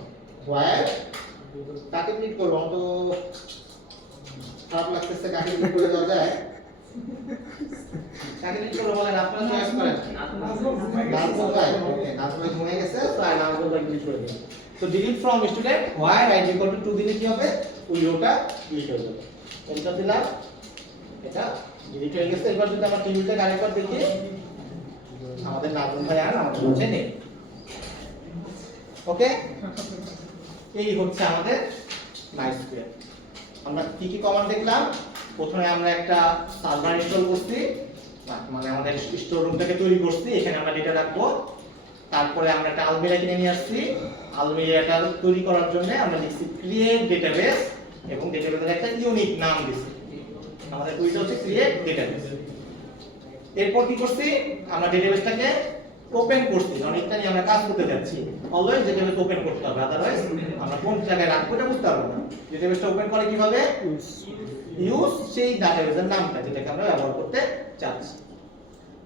হোয়ার তাকে ডিলিট করবো, তো খারাপ লাগতেছে, কাকে ডিলিট করে দেওয়া যায়? কাকে ডিলিট করবো বলেন, আপনারা চয়েস করেন। নাজমুল ভাই, ওকে, নাজমুল ভাই ঘুমিয়ে গেছে, তো নাজমুল ভাই ডিলিট করে দিন। তো delete from student where id equal to 2 দিলে কি হবে? ওই রোটা ডিলিট হয়ে যাবে। এন্টার দিলাম, এটা ডিলিট হয়ে গেছে। এবার যদি আমরা টেবিলটা আরেকবার দেখি, আমাদের নাজমুল ভাই আর আমাদের হচ্ছে নেই। ওকে, এই হচ্ছে আমাদের মাইস্কুয়েল। আমরা কি কি কমান্ড দেখলাম? প্রথমে আমরা একটা সার্ভার ইনস্টল করছি, মানে আমাদের স্টোর রুমটাকে তৈরি করছি, এখানে আমরা ডেটা রাখবো। তারপরে আমরা একটা আলমিরা কিনে নিয়ে আসছি, আলমিরাটা তৈরি করার জন্য আমরা লিখছি ক্রিয়েট ডেটাবেস এবং ডেটাবেসের একটা ইউনিক নাম দিছি। আমাদের টুলটা হচ্ছে ক্রিয়েট ডেটাবেস। এরপর কি করছি? আমরা ডেটাবেসটাকে ওপেন করছি, কারণ এটা নিয়ে আমরা কাজ করতে যাচ্ছি। অলওয়েজ ডেটাবেস ওপেন করতে হবে, আদারওয়াইজ আমরা কোন জায়গায় রাখবো এটা বুঝতে পারবো না। ডেটাবেসটা ওপেন করে কিভাবে? ইউজ সেই ডেটাবেসের নামটা যেটাকে আমরা ব্যবহার করতে চাচ্ছি।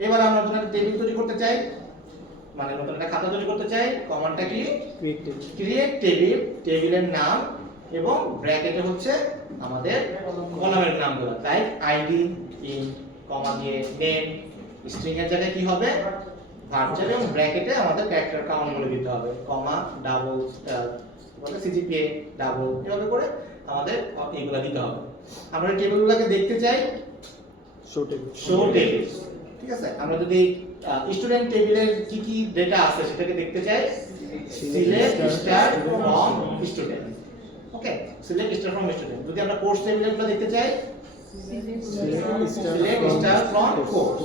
এবার আমরা নতুন একটা টেবিল তৈরি করতে চাই, মানে নতুন একটা খাতা তৈরি করতে চাই। কমান্ডটা কি? ক্রিয়েট টেবিল, টেবিলের নাম এবং ব্র্যাকেটে হচ্ছে আমাদের কলামের নামগুলো, লাইক আইডি ইন কমা দিয়ে নেম, স্ট্রিং এর জায়গায় কি হবে? ভার্চুয়াল, এবং ব্র্যাকেটে আমাদের ক্যারেক্টার কাউন্ট বলে দিতে হবে, কমা ডাবল স্টার মানে সিজিপিএ ডাবল, এভাবে করে আমাদের এইগুলা দিতে হবে। আমরা টেবিলগুলোকে দেখতে চাই শো টেবিল। ঠিক আছে, আমরা যদি স্টুডেন্ট টেবিলের কি কি ডেটা আছে সেটাকে দেখতে চাই, select star from student. Okay, select star from student. যদি আমরা কোর্স টেবিলগুলো দেখতে চাই, সিলেক্ট স্টার ফ্রম কোর্স।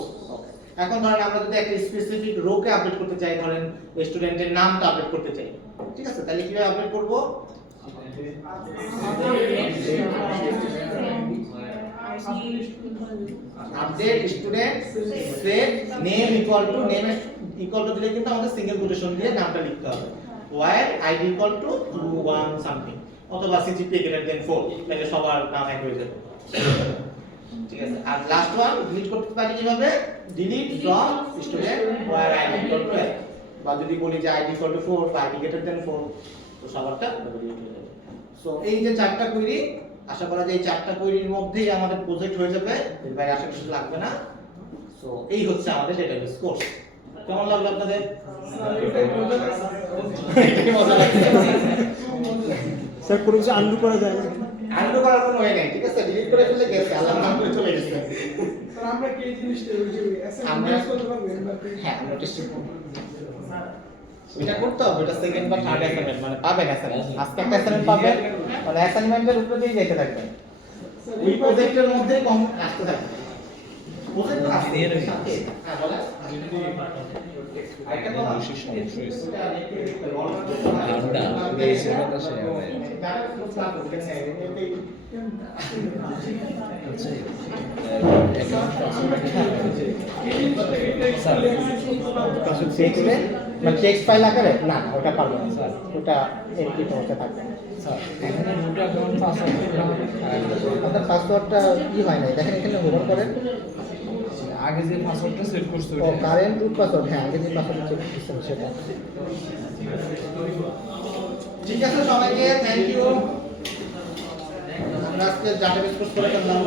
এখন ধরেন আমরা যদি একটা স্পেসিফিক রো কে আপডেট করতে চাই, ধরেন স্টুডেন্টের নামটা আপডেট করতে চাই, ঠিক আছে, তাহলে কিভাবে আপডেট করব? Update student set name equal to, name equal to দিলে কিন্তু আমাদের সিঙ্গেল কোটেশন দিয়ে নামটা লিখতে হবে, হোয়ার আইডি ইকুয়াল টু 21 সামথিং, অথবা সিজিপিএ গ্রেটার দেন 4, তাহলে সবার নাম এক হয়ে যাবে। ঠিক আছে, আর লাস্ট ওয়ান ডিলিট করতে পারি কিভাবে? Delete from student where ID equal to, বা যদি বলি যে আইডি ইকুয়াল টু 4 বা আইডি গ্রেটার দেন 4, তো সবারটা ডিলিট হয়ে যাবে। সো এই যে চারটা কোয়েরি, আশা করা যায় এই চারটা কোয়েরির মধ্যেই আমাদের প্রজেক্ট হয়ে যাবে, এর বাইরে আশা কিছু লাগবে না। সো এই হচ্ছে আমাদের ডেটাবেস কোর্স। কেমন লাগলো আপনাদের? মজা লাগছে স্যার, কোনো কিছু আনডু করা যায় না? আনডু করার কোনো ওয়ে নাই, ঠিক আছে, ডিলিট করে ফেলে গেছে, আল্লাহর নাম করে চলে গেছে। স্যার আমরা কি এই জিনিসটা ওই যে আমরা অ্যাসাইনমেন্ট করতে পারবেন বা হ্যাঁ, আমরা টেস্ট করব। এটা করতে হবে, এটা সেকেন্ড বা থার্ড অ্যাসাইনমেন্ট, মানে পাবেন অ্যাসাইনমেন্ট, আজকে একটা অ্যাসাইনমেন্ট পাবেন, মানে অ্যাসাইনমেন্টের উপরে দিয়ে যেতে থাকবেন, ওই প্রজেক্টের মধ্যেই কম আসতে থাকবে। প্রজেক্ট আসতে সাথে হ্যাঁ বলেন। বেশি সমস্যা হয়েছে ঠান্ডা এই জায়গাটা সে টেক্সটে মানে টেক্সট ফাইল আকারে না না ওটা পারবো না স্যার ওটা এনক্রিপ্ট অবস্থায় থাকবে স্যার এখানে দুটো অ্যাকাউন্ট পাসওয়ার্ড আপনার পাসওয়ার্ডটা কি হয় না দেখেন এখানে হোমওয়ার্ক করেন আগে যে পাসওয়ার্ডটা সেট করতে ও কারেন্ট রুট পাসওয়ার্ড হ্যাঁ আগে যে পাসওয়ার্ড চেক করছেন সেটা ঠিক আছে সবাইকে থ্যাংক ইউ আমরা আজকে ডাটাবেস কোর্স করে ফেললাম